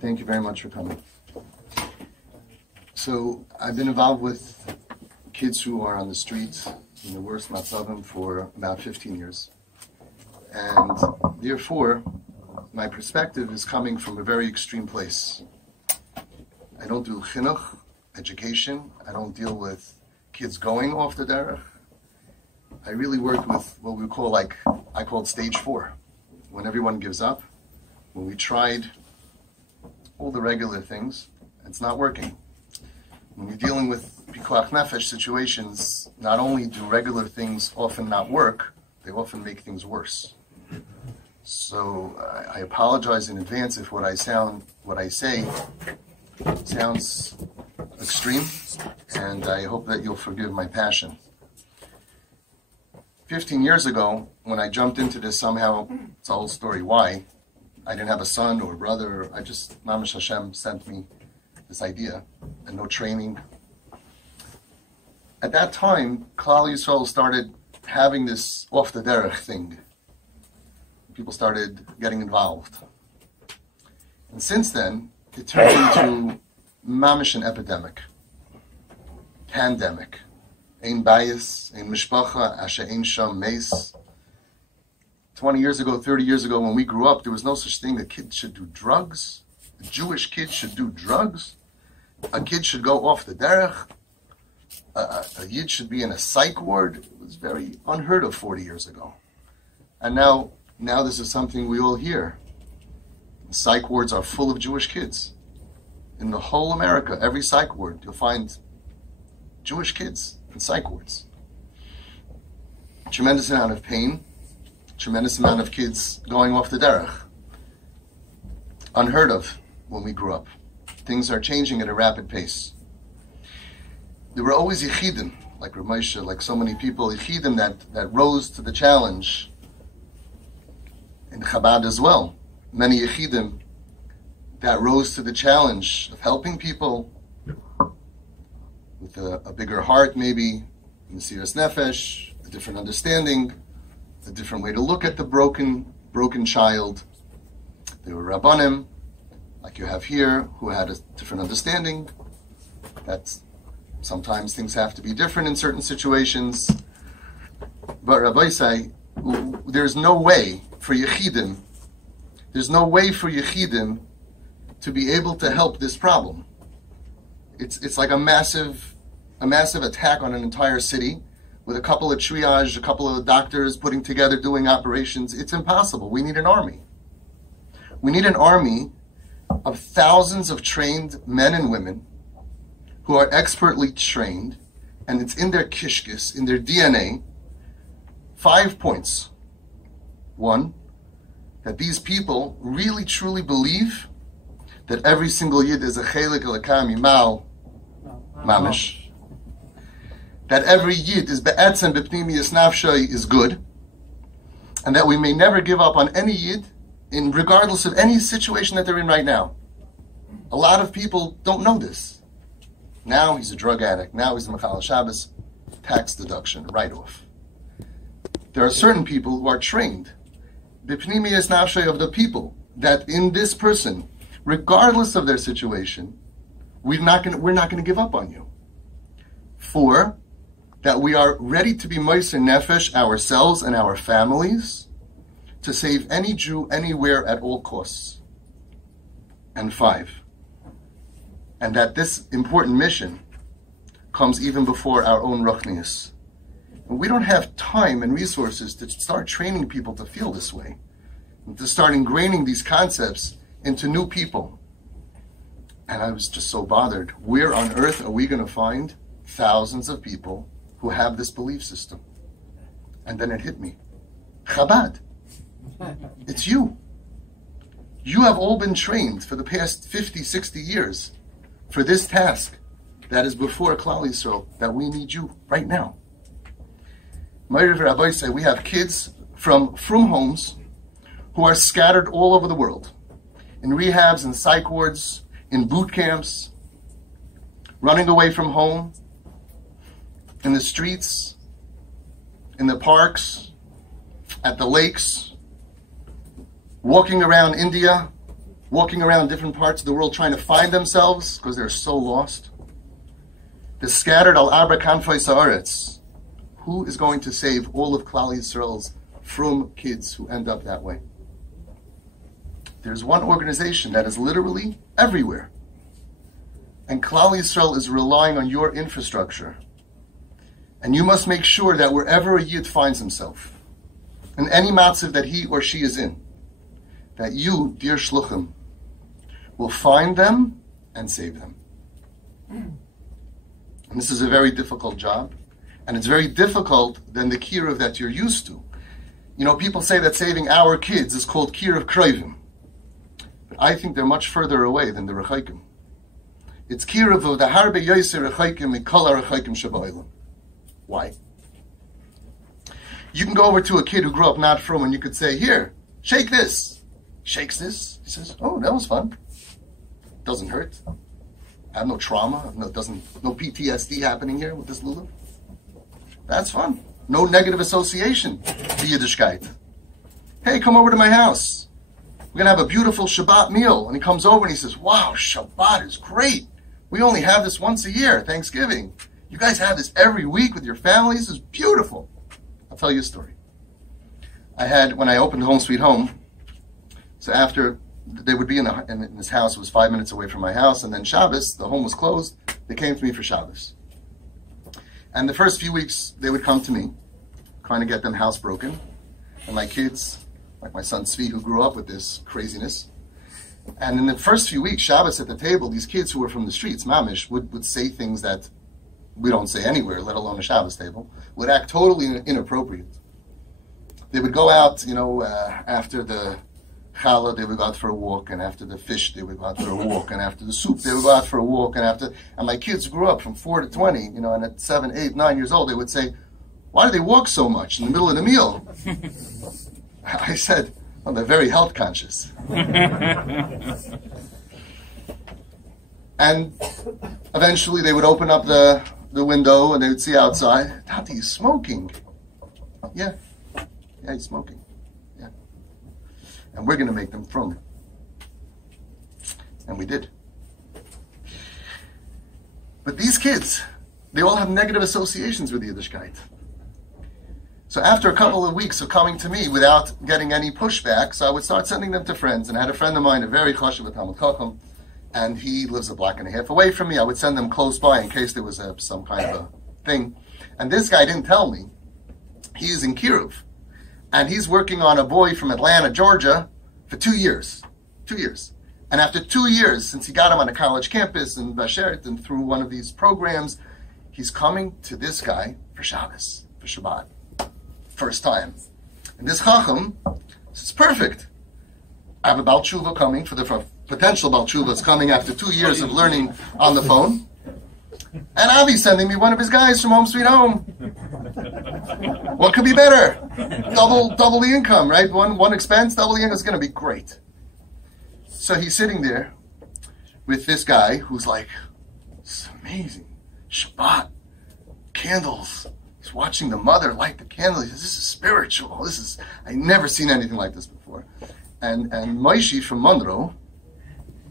Thank you very much for coming. So I've been involved with kids who are on the streets in the worst matzavim for about 15 years. And therefore, my perspective is coming from a very extreme place. I don't do chinuch, education. I don't deal with kids going off the derech. I really work with what we call, I call it stage 4, when everyone gives up, when we tried all the regular things, it's not working. When you're dealing with pikuach nefesh situations, not only do regular things often not work, they often make things worse. So I apologize in advance if what I say sounds extreme, and I hope that you'll forgive my passion. 15 years ago, when I jumped into this somehow, it's a whole story why. I didn't have a son or a brother. Mamash Hashem sent me this idea and no training. At that time, Klal Yisrael started having this off the derech thing. People started getting involved. And since then, it turned into mamish an epidemic, pandemic. Ein bias, ein mishpacha, asher ein sham meis. 20 years ago, 30 years ago, when we grew up, there was no such thing. A kid should do drugs. A Jewish kid should do drugs. A kid should go off the derech. A yid should be in a psych ward. It was very unheard of 40 years ago. And now this is something we all hear. The psych wards are full of Jewish kids. In the whole America, every psych ward, you'll find Jewish kids in psych wards. Tremendous amount of pain. Tremendous amount of kids going off the derech. Unheard of when we grew up. Things are changing at a rapid pace. There were always yichidim, like Rav Moshe, like so many people, yichidim that rose to the challenge. In CHABAD as well. Many yichidim that rose to the challenge of helping people with a bigger heart, maybe, Mesiras Nefesh, a different understanding, a different way to look at the broken child. There were Rabbanim, like you have here, who had a different understanding. That sometimes things have to be different in certain situations. But Rabbi say, there's no way for Yechidim to be able to help this problem. It's like a massive attack on an entire city, with a couple of triage, a couple of doctors putting together, doing operations. It's impossible. We need an army. We need an army of thousands of trained men and women who are expertly trained, and it's in their kishkis, in their DNA. 5 points. 1, that these people really truly believe that every single yid is a chelik elakam yimal mamish. That every yid is be'etzem b'pnimiyas nafshay is good, and that we may never give up on any yid, regardless of any situation that they're in right now. A lot of people don't know this. Now he's a drug addict. Now he's a Mechal Shabbos, tax deduction, write-off. There are certain people who are trained, b'pnimiyas nafshay, of the people, that in this person, regardless of their situation, we're not going to give up on you. 4, that we are ready to be moiser nefesh, ourselves and our families, to save any Jew anywhere at all costs. And 5, and that this important mission comes even before our own ruchnius. And we don't have time and resources to start training people to feel this way, and to start ingraining these concepts into new people. And I was just so bothered. Where on earth are we going to find thousands of people who have this belief system? And then it hit me. Chabad. It's you. You have all been trained for the past 50, 60 years for this task that is before Klal Yisrael, that we need you right now. Meir Rabbi say we have kids from homes who are scattered all over the world, in rehabs, in psych wards, in boot camps, running away from home, in the streets, in the parks, at the lakes, walking around India, walking around different parts of the world trying to find themselves because they're so lost. The scattered al arba kanfei sa'aretz. Who is going to save all of Klal Yisrael's from kids who end up that way? There's one organization that is literally everywhere. And Klal Yisrael is relying on your infrastructure. And you must make sure that wherever a Yid finds himself, in any matzav that he or she is in, that you, dear shluchim, will find them and save them. And this is a very difficult job. And it's very difficult than the kiruv that you're used to. You know, people say that saving our kids is called kiruv kroivim. But I think they're much further away than the rechaikim. It's kiruv of the harbe yoser rechaikim mikol rechaikim shabaylam. Why? You can go over to a kid who grew up not from and you could say, here, shake this. Shakes this. He says, oh, that was fun. Doesn't hurt. I have no trauma. No PTSD happening here with this lulav. That's fun. No negative association to Yiddishkeit. Hey, come over to my house. We're going to have a beautiful Shabbat meal. And he comes over and he says, wow, Shabbat is great. We only have this once a year, Thanksgiving. You guys have this every week with your families. This is beautiful. I'll tell you a story. When I opened Home Sweet Home, so after they would be in this house, it was 5 minutes away from my house, and then Shabbos, the home was closed, they came to me for Shabbos. And the first few weeks, they would come to me, trying to get them housebroken. And my kids, like my son Tzvi, who grew up with this craziness. And in the first few weeks, Shabbos at the table, these kids who were from the streets, mamish, would say things that we don't say anywhere, let alone a Shabbos table, would act totally inappropriate. They would go out, after the challah, they would go out for a walk, and after the fish, they would go out for a walk, and after the soup, they would go out for a walk, and my kids grew up from 4 to 20, and at 7, 8, 9 years old, they would say, why do they walk so much in the middle of the meal? I said, well, they're very health conscious. And eventually they would open up the window and they would see outside, Tati, he's smoking. Yeah, he's smoking. Yeah. And we're going to make them from. And we did. But these kids, they all have negative associations with Yiddishkeit. So after a couple of weeks of coming to me without getting any pushback, so I would start sending them to friends. And I had a friend of mine, a very chashuv Talmid Chacham, and he lives a block and a half away from me. I would send them close by in case there was some kind of a thing. And this guy didn't tell me. He's in Kiruv. And he's working on a boy from Atlanta, Georgia, for 2 years. 2 years. And after 2 years, since he got him on a college campus in Bashert and through one of these programs, he's coming to this guy for Shabbos, for Shabbat. First time. And this Chacham says, perfect. I have a Baal Tshuva coming, for the potential Baal Tshuva is coming after 2 years of learning on the phone. And Avi's sending me one of his guys from Home Sweet Home. What could be better? Double the income, right? One expense, double the income is going to be great. So he's sitting there with this guy who's like, this is amazing. Shabbat, candles. He's watching the mother light the candle. He says, this is spiritual. I've never seen anything like this before. And Moshe from Monroe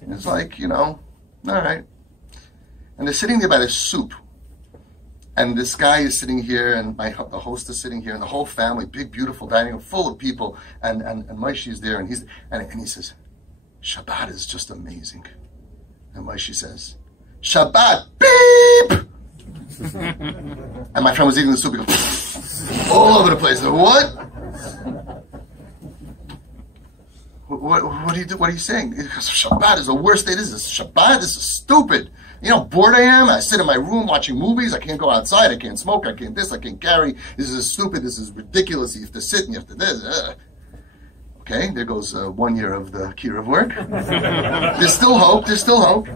is like, all right. And they're sitting there by the soup. And this guy is sitting here, and the host is sitting here, and the whole family, big, beautiful dining room, full of people. And Moshe is there, and he says, Shabbat is just amazing. And Moshe says, Shabbat, beep! And my friend was eating the soup, he goes, all over the place. What? What do you do? What are you saying? Because Shabbat is the worst day. This is Shabbat. This is stupid. You know how bored I am? I sit in my room watching movies. I can't go outside. I can't smoke. I can't this. I can't carry. This is stupid. This is ridiculous. You have to sit and you have to this. Okay, there goes 1 year of the Kiruv work. There's still hope. There's still hope.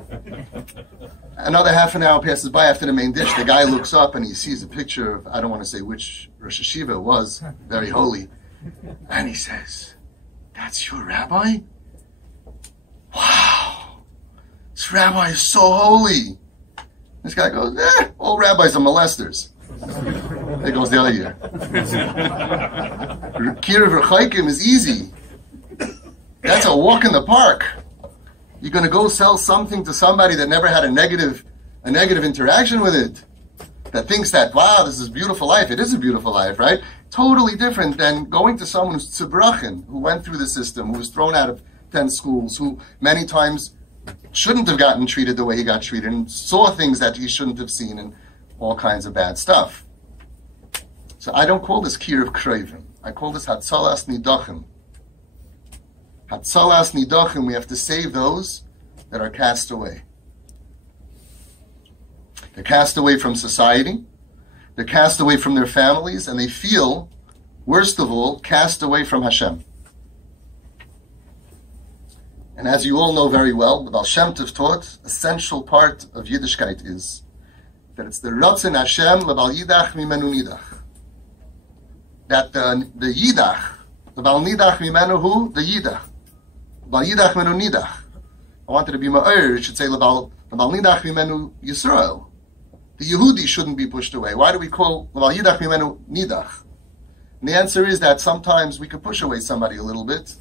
Another half an hour passes by after the main dish. The guy looks up and he sees a picture of, I don't want to say which Rosh Hashiva it was, very holy. And he says, that's your rabbi? Wow. This rabbi is so holy. This guy goes, all rabbis are molesters. There goes the other year. Kiruv Rechaikim is easy. That's a walk in the park. You're going to go sell something to somebody that never had a negative interaction with it, that thinks that, wow, this is a beautiful life. It is a beautiful life, right? Totally different than going to someone who's tzibrachin, who went through the system, who was thrown out of 10 schools, who many times shouldn't have gotten treated the way he got treated and saw things that he shouldn't have seen and all kinds of bad stuff. So I don't call this kir of krevim. I call this hatzalas nidachim. Hatzalas nidachim, we have to save those that are cast away. They're cast away from society, they're cast away from their families, and they feel, worst of all, cast away from Hashem. And as you all know very well, the Baal Shem Tov taught, essential part of Yiddishkeit is that it's the Ratzon Hashem lebal yidach mimenu nidach. That the yidach, the Baal nidach mimenu hu, the yidach. Lebal yidach mimenu nidach. I wanted to be ma'ir, it should say lebal nidach mimenu Yisrael. The Yehudi shouldn't be pushed away. Why do we call lebal yidach mimenu nidach? And the answer is that sometimes we could push away somebody a little bit.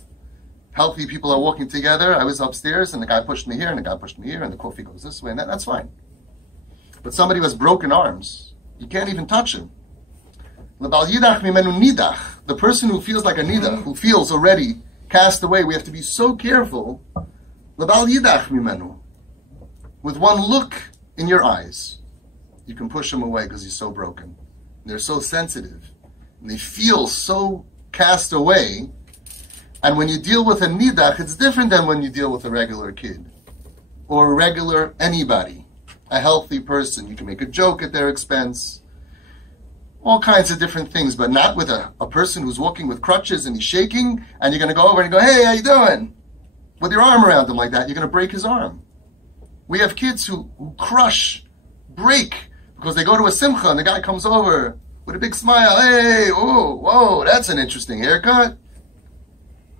Healthy people are walking together. I was upstairs and the guy pushed me here and the guy pushed me here and the coffee goes this way and that's fine. But somebody who has broken arms, you can't even touch him. The person who feels like a nidach, who feels already cast away, we have to be so careful. With one look in your eyes, you can push him away because he's so broken. They're so sensitive and they feel so cast away. And when you deal with a nidach, it's different than when you deal with a regular kid or a regular anybody, a healthy person. You can make a joke at their expense, all kinds of different things, but not with a person who's walking with crutches and he's shaking, and you're going to go over and go, hey, how you doing? With your arm around him like that, you're going to break his arm. We have kids who crush, break, because they go to a simcha and the guy comes over with a big smile. Hey, oh, whoa, that's an interesting haircut.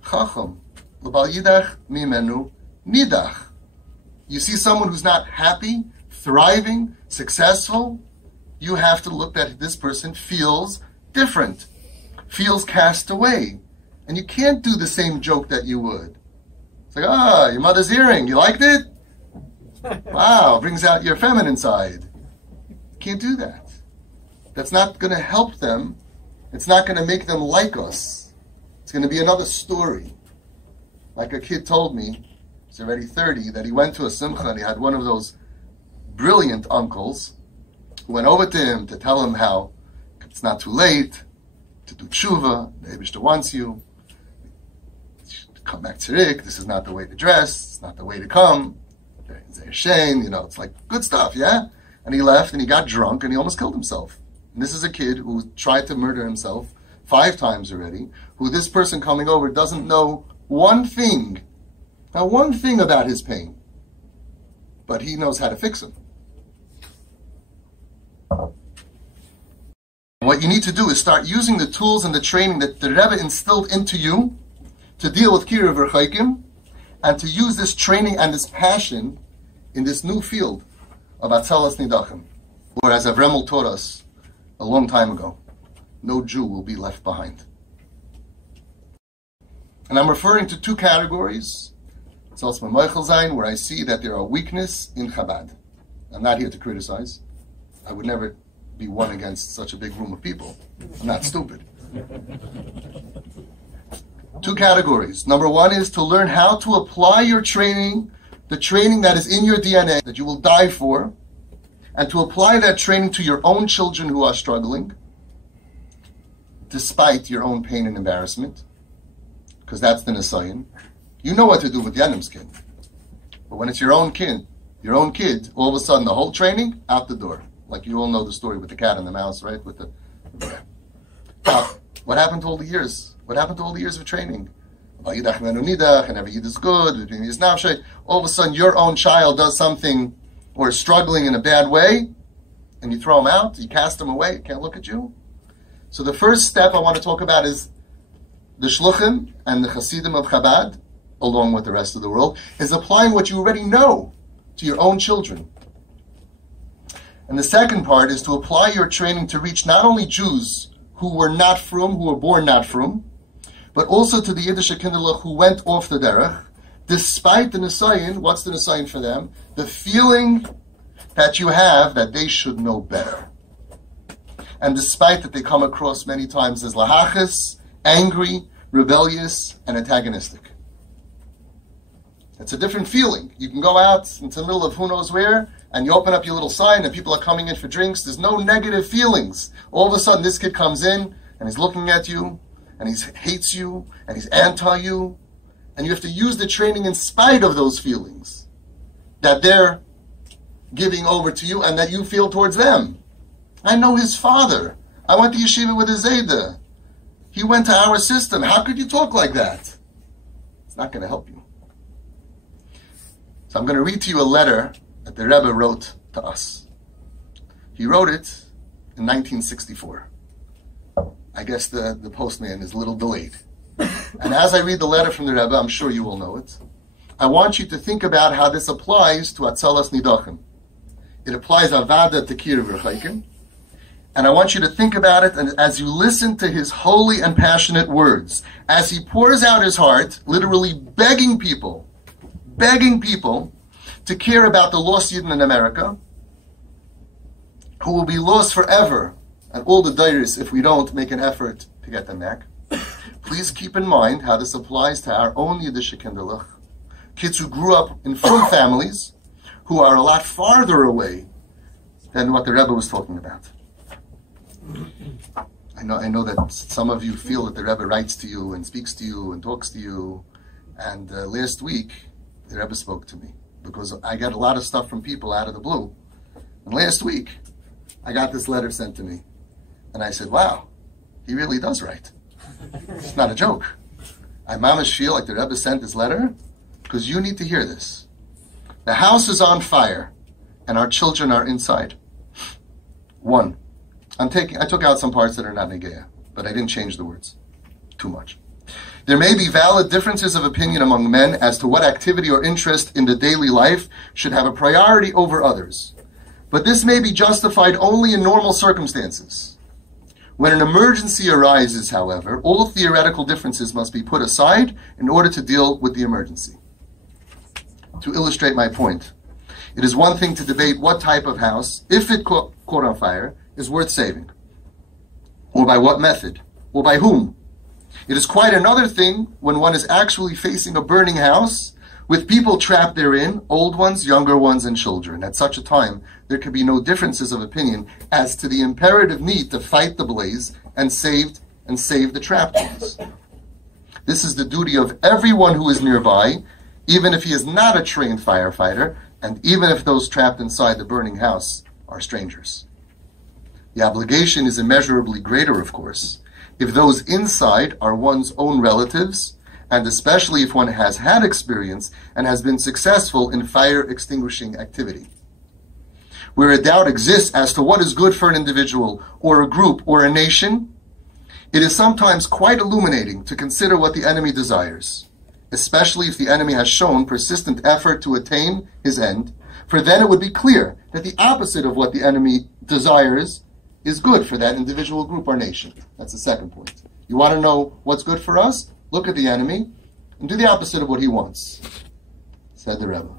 Chacham, lebal yidach mimenu nidach. You see someone who's not happy, thriving, successful, you have to look that this person feels different, feels cast away. And you can't do the same joke that you would. It's like, your mother's earring, you liked it? Wow, brings out your feminine side. You can't do that. That's not going to help them. It's not going to make them like us. It's going to be another story. Like a kid told me, he's already 30, that he went to a simcha and he had one of those brilliant uncles who went over to him to tell him how it's not too late to do tshuva, the Eibishter wants you to come back tzurich, this is not the way to dress, it's not the way to come, it's like good stuff, yeah? And he left and he got drunk and he almost killed himself. And this is a kid who tried to murder himself 5 times already, who this person coming over doesn't know one thing, not one thing about his pain, but he knows how to fix him. What you need to do is start using the tools and the training that the Rebbe instilled into you to deal with Kiruv Rechaikim, and to use this training and this passion in this new field of Atzalas Nidachim. Or as Avremel taught us a long time ago, no Jew will be left behind. And I'm referring to 2 categories. It's also Meichel Zayin, where I see that there are weakness in Chabad. I'm not here to criticize. I would never be one against such a big room of people. I'm not stupid. 2 categories. Number 1 is to learn how to apply your training, the training that is in your DNA, that you will die for, and to apply that training to your own children who are struggling, despite your own pain and embarrassment, because that's the Nisayan. You know what to do with Yanim's kid. But when it's your own kid, all of a sudden the whole training, out the door. Like you all know the story with the cat and the mouse, right? With the what happened to all the years? What happened to all the years of training? And every Yid is good. All of a sudden your own child does something or is struggling in a bad way, and you throw him out, you cast him away, can't look at you. So the first step I want to talk about is the Shluchim and the Hasidim of Chabad, along with the rest of the world, is applying what you already know to your own children. And the second part is to apply your training to reach not only Jews who were not frum, who were born not frum, but also to the Yiddish Kinderlach who went off the derech, Despite the nisayin, what's the nisayin for them? The feeling that you have that they should know better. And despite that they come across many times as lahachis, angry, rebellious, and antagonistic. It's a different feeling. You can go out into the middle of who knows where, and you open up your little sign, and people are coming in for drinks. There's no negative feelings. All of a sudden, this kid comes in, and he's looking at you, and he hates you, and he's anti-you, and you have to use the training in spite of those feelings that they're giving over to you and that you feel towards them. I know his father. I went to yeshiva with his Zayda. He went to our system. How could you talk like that? It's not going to help you. So I'm going to read to you a letter that the Rebbe wrote to us. He wrote it in 1964. I guess the postman is a little delayed. And as I read the letter from the Rebbe, I'm sure you will know it, I want you to think about how this applies to Atzalas Nidachim. It applies Avada to Kira V'Chaikim. And I want you to think about it, and as you listen to his holy and passionate words, as he pours out his heart, literally begging people to care about the lost Yidden in America, who will be lost forever, and all the dairis if we don't make an effort to get them back. Please keep in mind how this applies to our own Yiddish kinderlich, kids who grew up in full families, who are a lot farther away than what the Rebbe was talking about. I know that some of you feel that the Rebbe writes to you and speaks to you and talks to you. And last week, the Rebbe spoke to me because I got a lot of stuff from people out of the blue. And last week, I got this letter sent to me. And I said, wow, he really does write. It's not a joke. I mamish feel like the Rebbe sent this letter because you need to hear this. The house is on fire and our children are inside. 1. I took out some parts that are not negeya, but I didn't change the words too much. There may be valid differences of opinion among men as to what activity or interest in the daily life should have a priority over others. But this may be justified only in normal circumstances. When an emergency arises, however, all theoretical differences must be put aside in order to deal with the emergency. To illustrate my point, it is one thing to debate what type of house, if it caught on fire, is worth saving, or by what method, or by whom. It is quite another thing when one is actually facing a burning house with people trapped therein, old ones, younger ones, and children. At such a time, there can be no differences of opinion as to the imperative need to fight the blaze and save the trapped ones. This is the duty of everyone who is nearby, even if he is not a trained firefighter, and even if those trapped inside the burning house are strangers. The obligation is immeasurably greater, of course, if those inside are one's own relatives, and especially if one has had experience and has been successful in fire extinguishing activity. Where a doubt exists as to what is good for an individual or a group or a nation, it is sometimes quite illuminating to consider what the enemy desires, especially if the enemy has shown persistent effort to attain his end, for then it would be clear that the opposite of what the enemy desires is good for that individual group or nation. That's the second point. You want to know what's good for us? Look at the enemy and do the opposite of what he wants, said the Rebbe.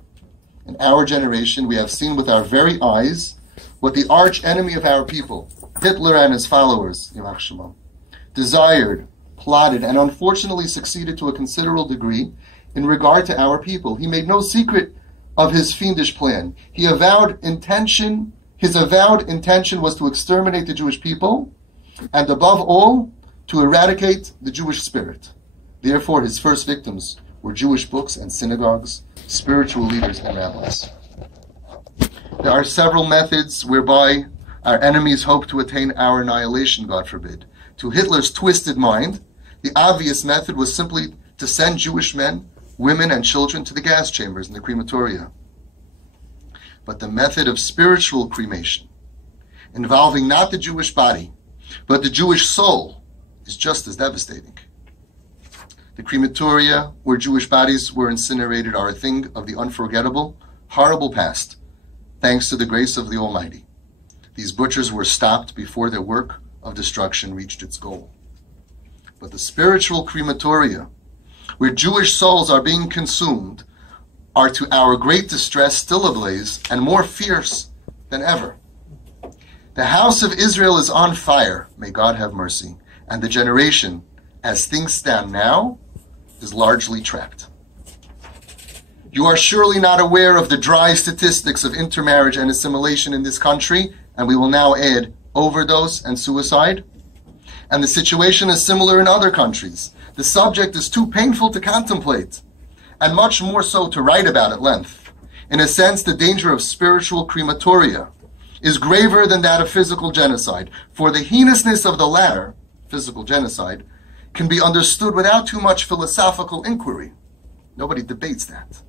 In our generation, we have seen with our very eyes what the arch enemy of our people, Hitler and his followers, Yimach Shemam, desired, plotted, and unfortunately succeeded to a considerable degree in regard to our people. He made no secret of his fiendish plan. His avowed intention was to exterminate the Jewish people, and above all, to eradicate the Jewish spirit. Therefore, his first victims were Jewish books and synagogues, spiritual leaders and rabbis. There are several methods whereby our enemies hope to attain our annihilation, God forbid. To Hitler's twisted mind, the obvious method was simply to send Jewish men, women, and children to the gas chambers and the crematoria. But the method of spiritual cremation, involving not the Jewish body, but the Jewish soul, is just as devastating. The crematoria, where Jewish bodies were incinerated, are a thing of the unforgettable, horrible past, thanks to the grace of the Almighty. These butchers were stopped before their work of destruction reached its goal. But the spiritual crematoria, where Jewish souls are being consumed, are to our great distress still ablaze and more fierce than ever. The house of Israel is on fire, may God have mercy, and the generation, as things stand now, is largely trapped. You are surely not aware of the dry statistics of intermarriage and assimilation in this country, and we will now add overdose and suicide. And the situation is similar in other countries. The subject is too painful to contemplate, and much more so to write about at length. In a sense, the danger of spiritual crematoria is graver than that of physical genocide, for the heinousness of the latter, physical genocide, can be understood without too much philosophical inquiry. Nobody debates that.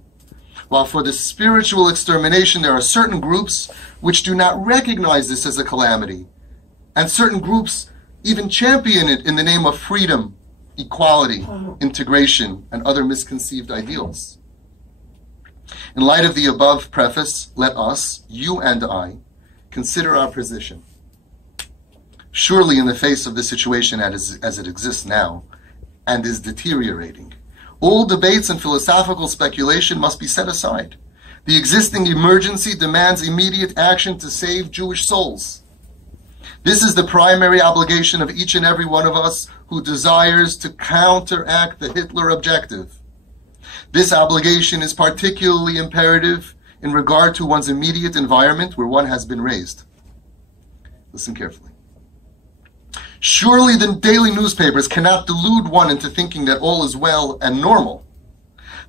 While for the spiritual extermination, there are certain groups which do not recognize this as a calamity, and certain groups even champion it in the name of freedom, equality, integration, and other misconceived ideals. In light of the above preface, let us, you and I, consider our position. Surely in the face of the situation as it exists now, and is deteriorating, all debates and philosophical speculation must be set aside. The existing emergency demands immediate action to save Jewish souls. This is the primary obligation of each and every one of us who desires to counteract the Hitler objective. This obligation is particularly imperative in regard to one's immediate environment where one has been raised. Listen carefully. Surely the daily newspapers cannot delude one into thinking that all is well and normal.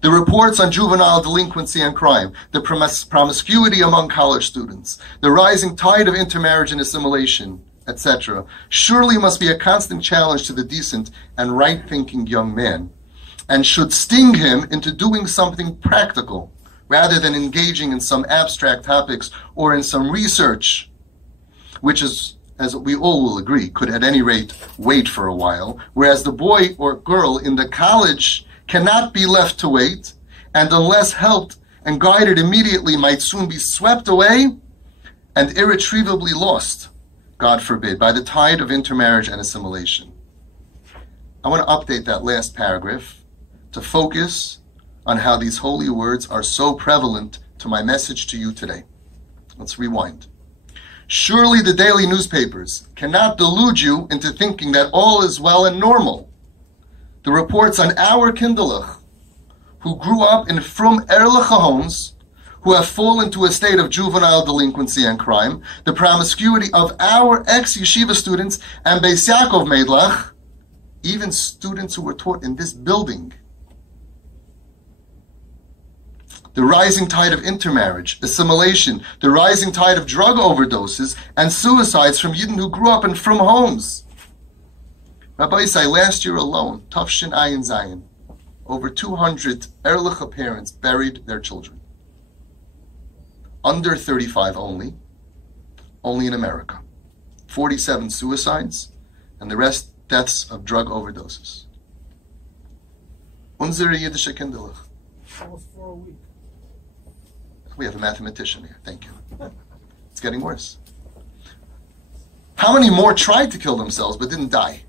The reports on juvenile delinquency and crime, the promiscuity among college students, the rising tide of intermarriage and assimilation, etc., surely must be a constant challenge to the decent and right-thinking young man, and should sting him into doing something practical, rather than engaging in some abstract topics or in some research, which is, as we all will agree, could at any rate wait for a while, whereas the boy or girl in the college cannot be left to wait, and unless helped and guided immediately might soon be swept away and irretrievably lost, God forbid, by the tide of intermarriage and assimilation. I want to update that last paragraph to focus on how these holy words are so prevalent to my message to you today. Let's rewind. Surely the daily newspapers cannot delude you into thinking that all is well and normal. The reports on our Kinderlich, who grew up in frum ehrliche homes, who have fallen to a state of juvenile delinquency and crime, the promiscuity of our ex-yeshiva students and Beis Yaakov Meidlach, even students who were taught in this building, the rising tide of intermarriage, assimilation, the rising tide of drug overdoses, and suicides from Yidden who grew up in frum homes. Rabbi Isai, last year alone, Tafshin Ayin Zayin, over 200 Erlicha parents buried their children. Under 35 only in America. 47 suicides, and the rest deaths of drug overdoses. Unsere Yiddische Kinderlich. Almost 4 a week. We have a mathematician here, thank you. It's getting worse. How many more tried to kill themselves but didn't die?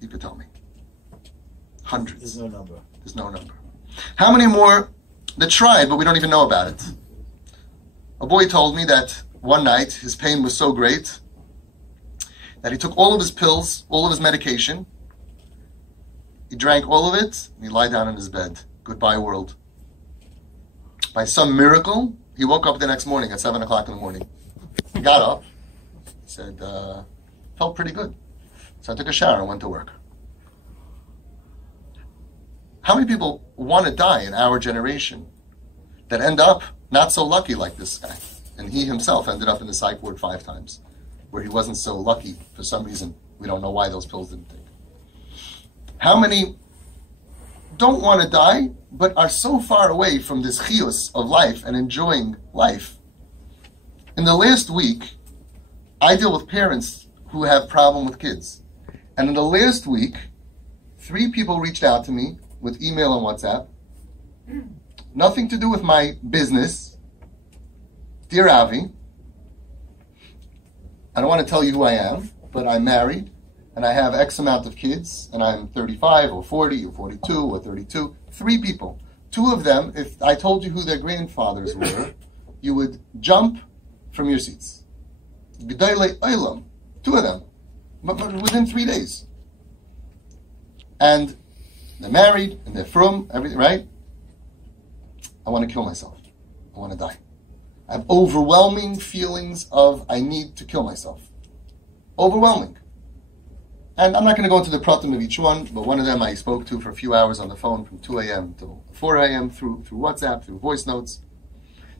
You could tell me. Hundreds. There's no number. There's no number. How many more that tried but we don't even know about it? A boy told me that one night his pain was so great that he took all of his pills, all of his medication, he drank all of it, and he lied down in his bed. Goodbye, world. By some miracle, he woke up the next morning at 7 o'clock in the morning. He got up, said, felt pretty good. So I took a shower and went to work. How many people want to die in our generation that end up not so lucky like this guy? And he himself ended up in the psych ward 5 times, where he wasn't so lucky for some reason. We don't know why those pills didn't take. How many don't want to die, but are so far away from this chiyus of life and enjoying life? In the last week, I deal with parents who have problem with kids. And in the last week, 3 people reached out to me with email and WhatsApp. Nothing to do with my business. Dear Avi, I don't want to tell you who I am, but I'm married, and I have X amount of kids, and I'm 35 or 40 or 42 or 32, 3 people. 2 of them, if I told you who their grandfathers were, you would jump from your seats. G'daylei olam, 2 of them, but within 3 days. And they're married, and they're from, everything, right? I want to kill myself. I want to die. I have overwhelming feelings of I need to kill myself. Overwhelming. And I'm not going to go into the pratim of each one, but one of them I spoke to for a few hours on the phone from 2 a.m. till 4 a.m. through WhatsApp, through voice notes.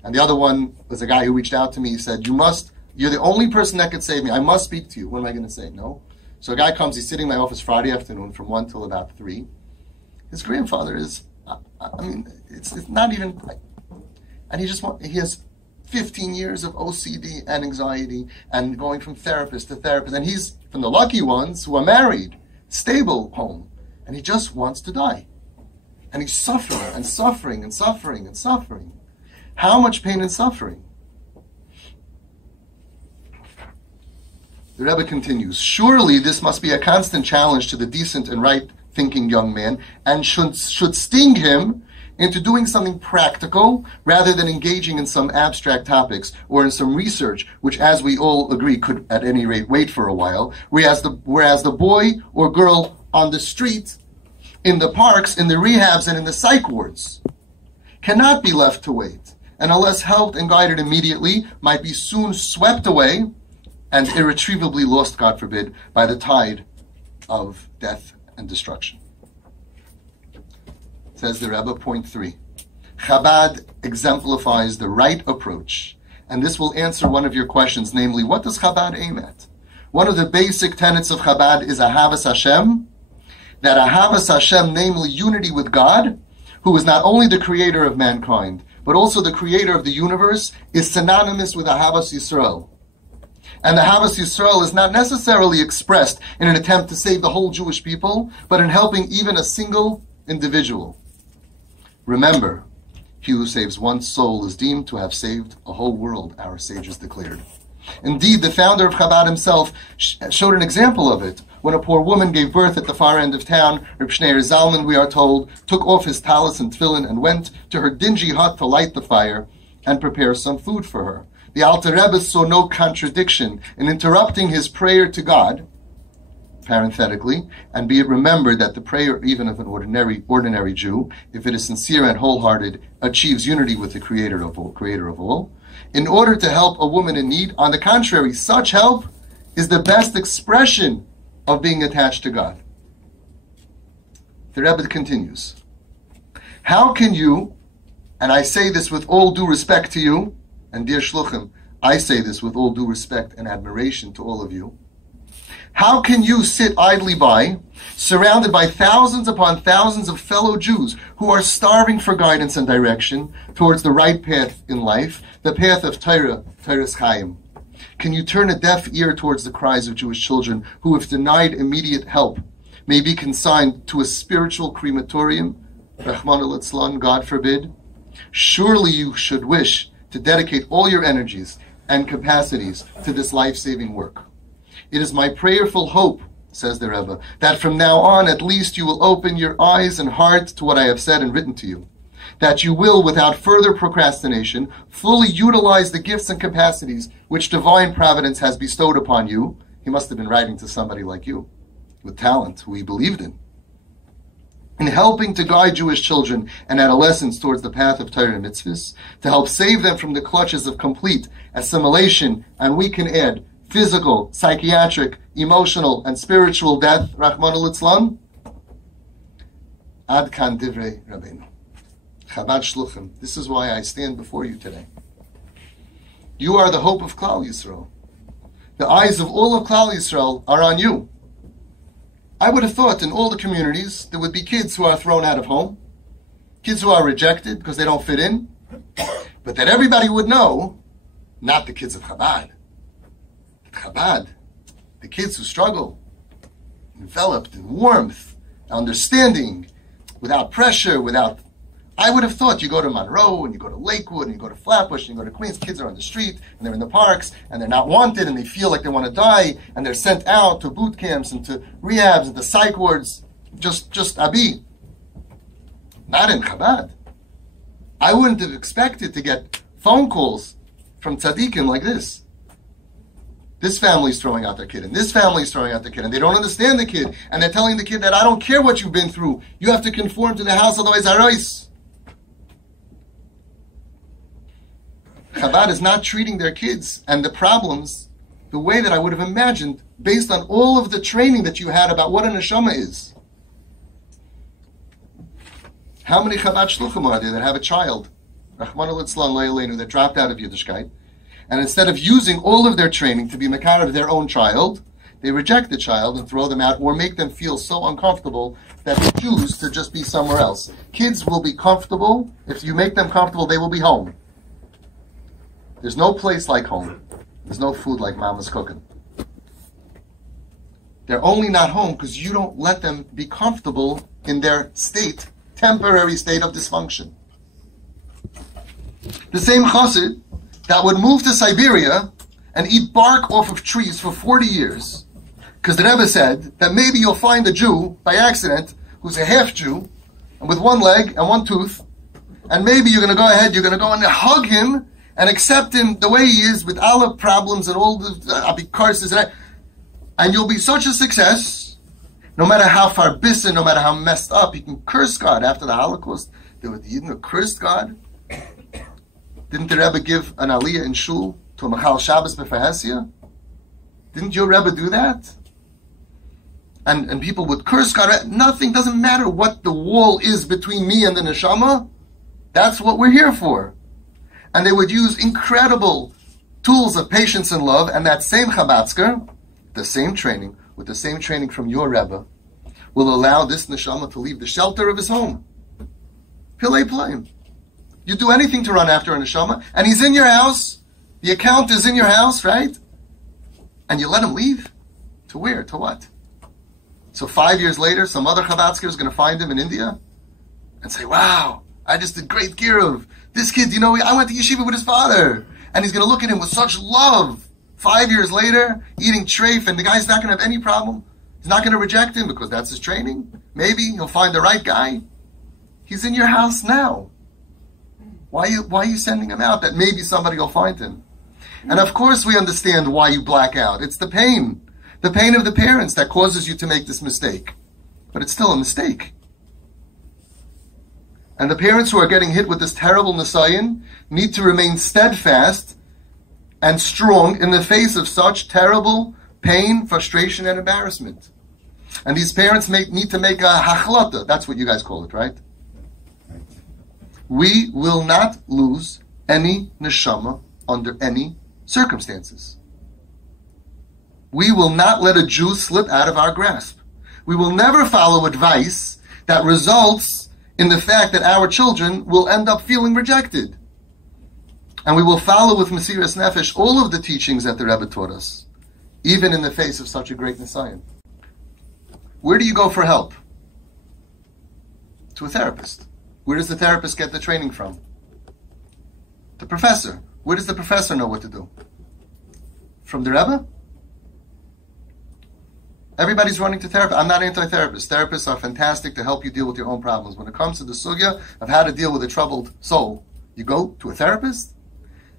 And the other one was a guy who reached out to me. He said, you're the only person that could save me. I must speak to you. What am I going to say? No. So a guy comes, he's sitting in my office Friday afternoon from 1 till about 3. His grandfather is, it's not even, and he has 15 years of OCD and anxiety and going from therapist to therapist. And he's from the lucky ones who are married, stable home. And he just wants to die. And he's suffering and suffering and suffering and suffering. How much pain and suffering? The Rebbe continues, surely this must be a constant challenge to the decent and right-thinking young man and should sting him into doing something practical rather than engaging in some abstract topics or in some research, which, as we all agree, could at any rate wait for a while, whereas the boy or girl on the street, in the parks, in the rehabs, and in the psych wards cannot be left to wait, and unless helped and guided immediately, might be soon swept away and irretrievably lost, God forbid, by the tide of death and destruction. Says the Rebbe, point 3. Chabad exemplifies the right approach, and this will answer one of your questions, namely, what does Chabad aim at? One of the basic tenets of Chabad is Ahavas Hashem, that Ahavas Hashem, namely unity with God, who is not only the creator of mankind, but also the creator of the universe, is synonymous with Ahavas Yisrael. And the Ahavas Yisrael is not necessarily expressed in an attempt to save the whole Jewish people, but in helping even a single individual. Remember, he who saves one soul is deemed to have saved a whole world, our sages declared. Indeed, the founder of Chabad himself showed an example of it. When a poor woman gave birth at the far end of town, Reb Shneir Zalman, we are told, took off his talis and tefillin and went to her dingy hut to light the fire and prepare some food for her. The Alter Rebbe saw no contradiction in interrupting his prayer to God, parenthetically, and be it remembered that the prayer, even of an ordinary Jew, if it is sincere and wholehearted, achieves unity with the Creator of all, in order to help a woman in need. On the contrary, such help is the best expression of being attached to God. The Rebbe continues, how can you, and I say this with all due respect to you, and dear Shluchim, I say this with all due respect and admiration to all of you, how can you sit idly by, surrounded by thousands upon thousands of fellow Jews who are starving for guidance and direction towards the right path in life, the path of Torah, Torah's Chaim? Can you turn a deaf ear towards the cries of Jewish children who, if denied immediate help, may be consigned to a spiritual crematorium, Rahman al-Itzlan, God forbid? Surely you should wish to dedicate all your energies and capacities to this life-saving work. It is my prayerful hope, says the Rebbe, that from now on at least you will open your eyes and heart to what I have said and written to you, that you will, without further procrastination, fully utilize the gifts and capacities which divine providence has bestowed upon you. He must have been writing to somebody like you, with talent, who he believed in helping to guide Jewish children and adolescents towards the path of Torah and mitzvahs, to help save them from the clutches of complete assimilation, and we can add physical, psychiatric, emotional, and spiritual death, Rahman al-Itzlan. Ad kan divrei Rabbeinu. Chabad Shluchim. This is why I stand before you today. You are the hope of Klal Yisrael. The eyes of all of Klal Yisrael are on you. I would have thought in all the communities there would be kids who are thrown out of home, kids who are rejected because they don't fit in, but that everybody would know, not the kids of Chabad. Chabad, the kids who struggle, enveloped in warmth, understanding, without pressure, without I would have thought you go to Monroe and you go to Lakewood and you go to Flatbush and you go to Queens, kids are on the street and they're in the parks and they're not wanted and they feel like they want to die and they're sent out to boot camps and to rehabs and to psych wards. Just Abi. Not in Chabad. I wouldn't have expected to get phone calls from tzaddikim like this. This family's throwing out their kid, and this family's throwing out their kid, and they don't understand the kid, and they're telling the kid that I don't care what you've been through, you have to conform to the house, otherwise arois. Chabad is not treating their kids and the problems the way that I would have imagined based on all of the training that you had about what a neshama is. How many Chabad shluchim are there that have a child, Rachmana litzlan lo yaleinu, that dropped out of Yiddishkeit, and instead of using all of their training to be makar of their own child, they reject the child and throw them out or make them feel so uncomfortable that they choose to just be somewhere else. Kids will be comfortable. If you make them comfortable, they will be home. There's no place like home. There's no food like mama's cooking. They're only not home because you don't let them be comfortable in their state, temporary state of dysfunction. The same chassid that would move to Siberia and eat bark off of trees for 40 years, because the Rebbe said that maybe you'll find a Jew by accident who's a half Jew and with one leg and one tooth, and maybe you're going to go ahead, you're going to go and hug him and accept him the way he is with all the problems and all the crises, and you'll be such a success, no matter how far bissen, no matter how messed up. He can curse God. After the Holocaust, the Yidden cursed God. Didn't the Rebbe give an aliyah in shul to a Machal Shabbos b'Fahesia? Didn't your Rebbe do that? And people would curse God. Nothing, doesn't matter what the wall is between me and the neshama. That's what we're here for. And they would use incredible tools of patience and love, and that same Chabatsker, the same training, with the same training from your Rebbe, will allow this neshama to leave the shelter of his home. Pilei Playim. You do anything to run after a neshama, and he's in your house, the account is in your house, right? And you let him leave? To where? To what? So 5 years later, some other Chabatsker is going to find him in India and say, wow, I just did great Kiruv. This kid, I went to yeshiva with his father. And he's going to look at him with such love. 5 years later, eating treif, and the guy's not going to have any problem. He's not going to reject him because that's his training. Maybe he'll find the right guy. He's in your house now. Why are you sending him out? That maybe somebody will find him. And of course we understand why you black out. It's the pain. The pain of the parents that causes you to make this mistake. But it's still a mistake. And the parents who are getting hit with this terrible nisayon need to remain steadfast and strong in the face of such terrible pain, frustration, and embarrassment. And these parents need to make a hachlata. That's what you guys call it, right? We will not lose any neshama under any circumstances. We will not let a Jew slip out of our grasp. We will never follow advice that results in the fact that our children will end up feeling rejected. And we will follow with Mesiras Nefesh all of the teachings that the Rebbe taught us, even in the face of such a great nisayon. Where do you go for help? To a therapist. Where does the therapist get the training from? The professor. Where does the professor know what to do? From the Rebbe? Everybody's running to therapy. I'm not anti-therapist. Therapists are fantastic to help you deal with your own problems. When it comes to the sugya of how to deal with a troubled soul, you go to a therapist,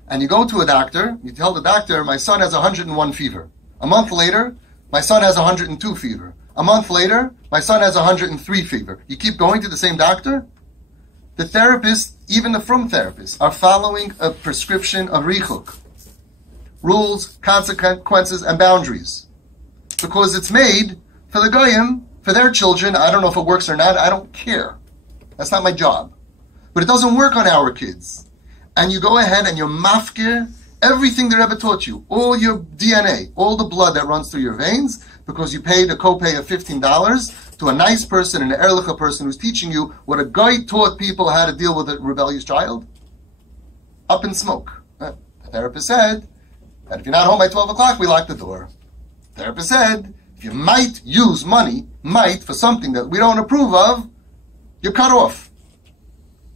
and you go to a doctor, you tell the doctor, my son has 101 fever. A month later, my son has 102 fever. A month later, my son has 103 fever. You keep going to the same doctor? The therapist, even the frum therapists, are following a prescription of richuk. Rules, consequences, and boundaries. Because it's made for the goyim, for their children. I don't know if it works or not. I don't care. That's not my job. But it doesn't work on our kids. And you go ahead and you mafkir everything the Rebbe taught you, all your DNA, all the blood that runs through your veins, because you paid a copay of $15 to a nice person, an erlicha person who's teaching you what a guy taught people how to deal with a rebellious child. Up in smoke. The therapist said that if you're not home by 12 o'clock, we lock the door. The therapist said, if you might use money, for something that we don't approve of, you're cut off.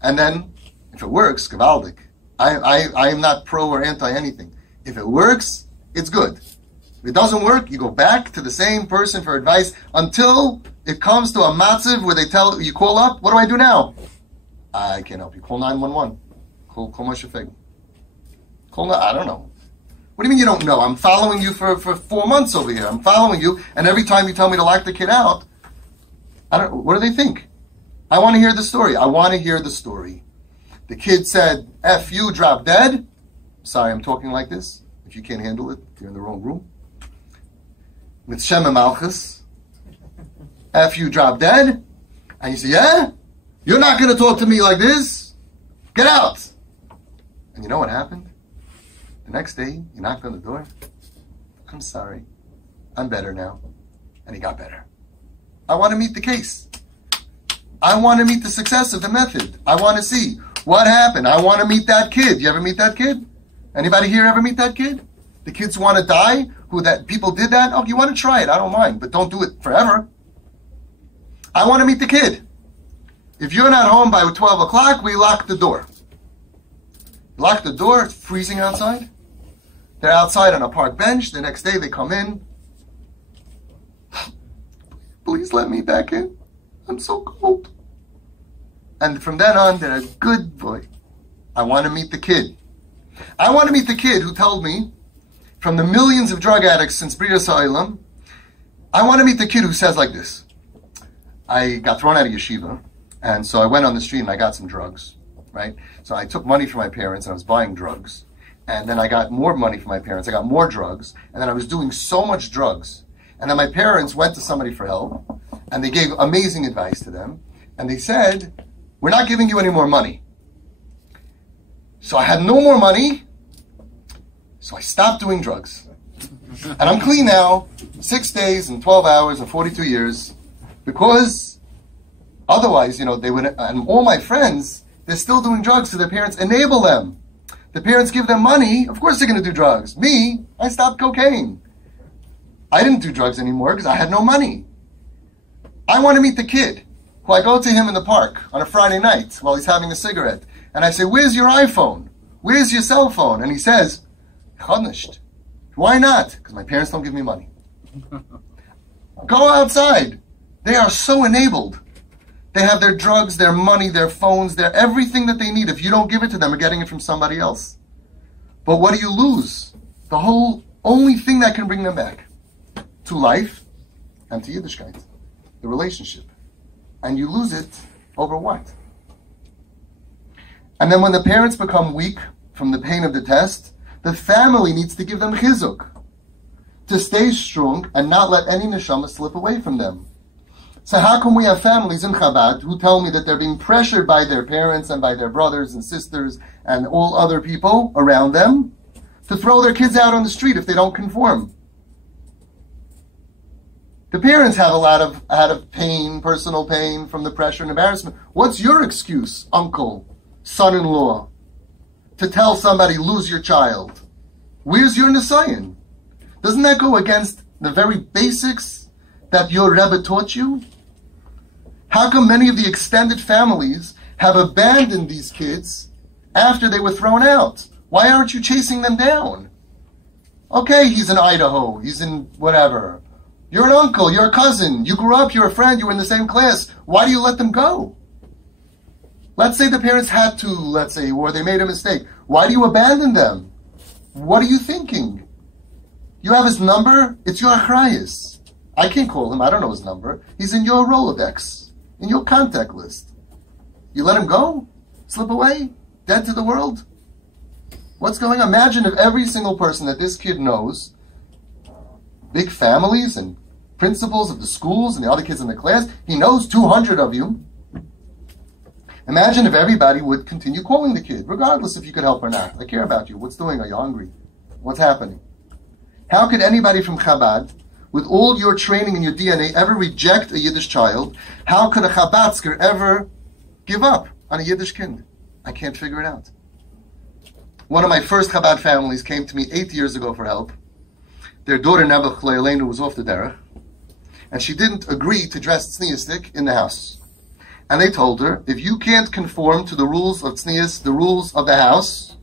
And then, if it works, gewaldig. I am not pro or anti anything. If it works, it's good. If it doesn't work, you go back to the same person for advice until it comes to a matziv where they tell you, call up, what do I do now? I can't help you. Call 911. Call Moshe Feg. I don't know. What do you mean you don't know? I'm following you for 4 months over here. I'm following you, and every time you tell me to lock the kid out, what do they think? I want to hear the story. I want to hear the story. The kid said, F you, drop dead. Sorry, I'm talking like this. If you can't handle it, you're in the wrong room. With Shem Malchus. F you, drop dead. And you say, yeah? You're not going to talk to me like this? Get out. And you know what happened? The next day, he knocked on the door. I'm sorry. I'm better now. And he got better. I want to meet the case. I want to meet the success of the method. I want to see what happened. I want to meet that kid. You ever meet that kid? Anybody here ever meet that kid? The kids who want to die? People did that? Oh, you want to try it? I don't mind. But don't do it forever. I want to meet the kid. If you're not home by 12 o'clock, we lock the door. Lock the door. It's freezing outside. They're outside on a park bench. The next day they come in. Please let me back in. I'm so cold. And from then on, they're a good boy. I want to meet the kid. I want to meet the kid who told me, from the millions of drug addicts since Brias Ha'olam, I want to meet the kid who says like this. I got thrown out of yeshiva, and so I went on the street and I got some drugs, right? So I took money from my parents and I was buying drugs. And then I got more money from my parents. I got more drugs. And then I was doing so much drugs. And then my parents went to somebody for help, and they gave amazing advice to them. And they said, we're not giving you any more money. So I had no more money, so I stopped doing drugs. And I'm clean now, 6 days and 12 hours and 42 years, because otherwise, they would, and all my friends, they're still doing drugs, so their parents enable them. The parents give them money, of course they're going to do drugs. Me, I stopped cocaine. I didn't do drugs anymore because I had no money. I want to meet the kid who I go to him in the park on a Friday night while he's having a cigarette. And I say, where's your iPhone? Where's your cell phone? And he says, Chodnisht. Why not? Because my parents don't give me money. Go outside. They are so enabled. They have their drugs, their money, their phones, their everything that they need. If you don't give it to them, you're getting it from somebody else. But what do you lose? The whole only thing that can bring them back to life and to Yiddishkeit, the relationship. And you lose it over what? And then when the parents become weak from the pain of the test, the family needs to give them chizuk, to stay strong and not let any neshama slip away from them. So how come we have families in Chabad who tell me that they're being pressured by their parents and by their brothers and sisters and all other people around them to throw their kids out on the street if they don't conform? The parents have a lot of pain, personal pain from the pressure and embarrassment. What's your excuse, uncle, son-in-law, to tell somebody, lose your child? Where's your nisayon? Doesn't that go against the very basics that your Rebbe taught you? How come many of the extended families have abandoned these kids after they were thrown out? Why aren't you chasing them down? Okay, he's in Idaho, he's in whatever. You're an uncle, you're a cousin, you grew up, you're a friend, you were in the same class. Why do you let them go? Let's say the parents had to, or they made a mistake. Why do you abandon them? What are you thinking? You have his number, it's your achrayus. I can't call him, I don't know his number. He's in your Rolodex, in your contact list. You let him go? Slip away? Dead to the world? What's going on? Imagine if every single person that this kid knows, big families and principals of the schools and the other kids in the class, he knows 200 of you. Imagine if everybody would continue calling the kid, regardless if you could help or not. I care about you. What's doing? Are you hungry? What's happening? How could anybody from Chabad, with all your training and your DNA, ever reject a Yiddish child? How could a Chabadsker ever give up on a Yiddish kind? I can't figure it out. One of my first Chabad families came to me 8 years ago for help. Their daughter, Nebuch Leilenu, was off the derech, and she didn't agree to dress tzniustik in the house. And they told her, if you can't conform to the rules of tznius, the rules of the house,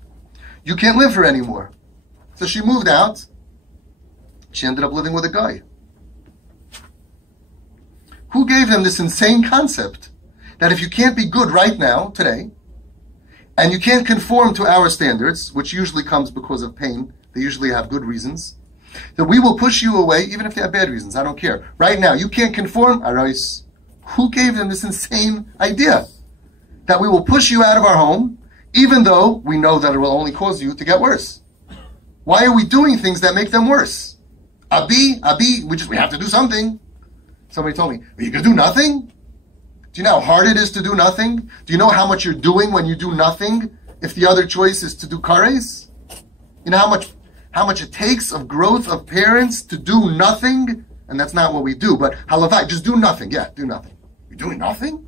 you can't live here anymore. So she moved out. She ended up living with a guy. Who gave them this insane concept that if you can't be good right now, today, and you can't conform to our standards, which usually comes because of pain, they usually have good reasons, that we will push you away, even if they have bad reasons, I don't care. Right now, you can't conform, arais. Who gave them this insane idea? That we will push you out of our home, even though we know that it will only cause you to get worse. Why are we doing things that make them worse? Abi, we have to do something. Somebody told me, are you going to do nothing? Do you know how hard it is to do nothing? Do you know how much you're doing when you do nothing if the other choice is to do kares? You know how much it takes of growth of parents to do nothing? And that's not what we do, but halavai, just do nothing. Yeah, do nothing. You're doing nothing?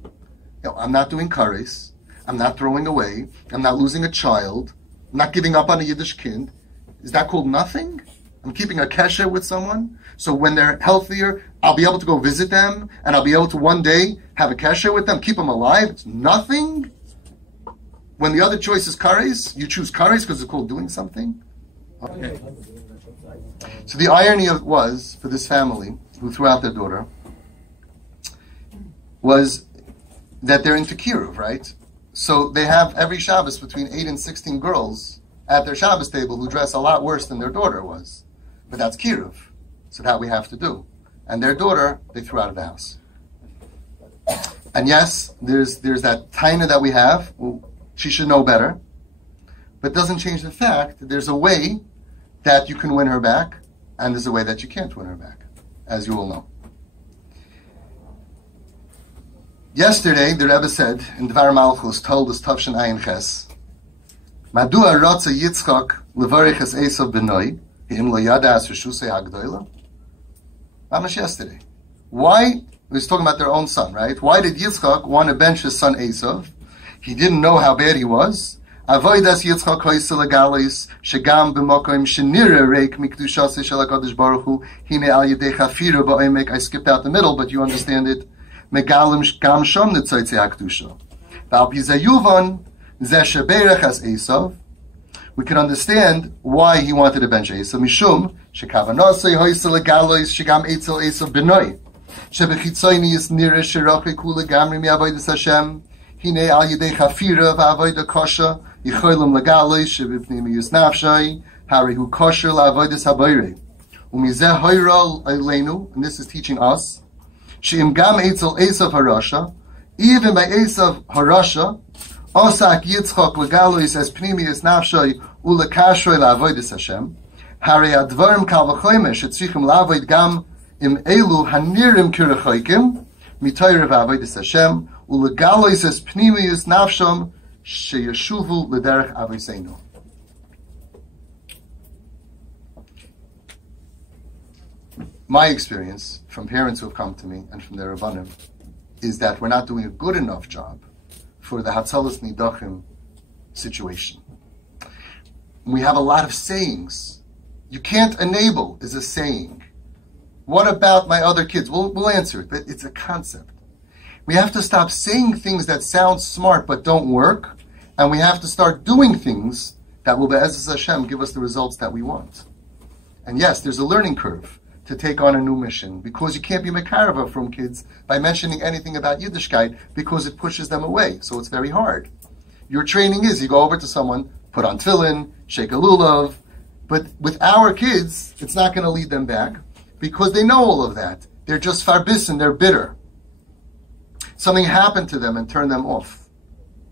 No, I'm not doing kares. I'm not throwing away. I'm not losing a child. I'm not giving up on a Yiddish kind. Is that called nothing? I'm keeping a kesher with someone. So when they're healthier, I'll be able to go visit them, and I'll be able to one day have a kesher with them, keep them alive. It's nothing. When the other choice is kares, you choose kares because it's called doing something. Okay. So the irony was, for this family who threw out their daughter, was that they're into Kiruv, right? So they have every Shabbos between 8 and 16 girls at their Shabbos table who dress a lot worse than their daughter was. But that's Kiruv. So that we have to do. And their daughter, they threw out of the house. And yes, there's that taina that we have. Well, she should know better. But it doesn't change the fact that there's a way that you can win her back, and there's a way that you can't win her back, as you all know. Yesterday, the Rebbe said, in Dvar Malchus, told us Tavshin Ayin Ches, Madua Rotza Yitzchak Levarich Es Esav Benoi, Him Lo Yada As Reshusei HaGdoila. Mamash yesterday. Why? He was talking about their own son, right? Why did Yitzchak want to bench his son Esav? He didn't know how bad he was. Avoidas Yitzchak Hoysel Agalis Shegam B'Mokoim Shenira Reik Mikdushas Shel HaKadosh Baruch Hu Hine Al Yedei Chafira Ba'omek. I skipped out the middle, but you understand it. Megalim Gam Shom Netzoytzei HaKdusha. V'al Pi Zeh Yuvan Zeh Sheberech As Esav. We can understand why he wanted to bench Esav. Mishum Shekavanasei Hoysel Agalis Shegam Eitzel Esav B'Noi Shebechitzoynis Nira Sheroche Kula Gamri Mi'avodas Hashem Hine Al Yedei Chafira V'Avoda Kosha Yichoylem Legalis Shebipnimiyus Nafshai Harihu Kosher LaAvodas Habayre Umizeh Hoyrol Eilenu, and this is teaching us She'im Gam Eitzel Esav Harasha, even by Esav Harasha, Osak Yitzchak Legalis as Pnimiyus Nafshai Ulekashroi LaAvodas Hashem Hari Advarim Kal V'Choymesh Etzichim LaAvoid Gam Im Elu Hanirim Kirachoykim Mitayre V'Avodas Hashem Ulegalois es pnimius nafsham sheyeshuvu lederech avoseinu. My experience from parents who have come to me and from their Rabbanim is that we're not doing a good enough job for the Hatzalas Nidachim situation. We have a lot of sayings. You can't enable is a saying. What about my other kids? We'll answer it, but it's a concept. We have to stop saying things that sound smart but don't work, and we have to start doing things that will, be'ezus Hashem, give us the results that we want. And yes, there's a learning curve to take on a new mission, because you can't be mekarava from kids by mentioning anything about Yiddishkeit, because it pushes them away, so it's very hard. Your training is, you go over to someone, put on tefillin, shake a lulav, but with our kids, it's not going to lead them back, because they know all of that. They're just farbisin, they're bitter. Something happened to them and turned them off.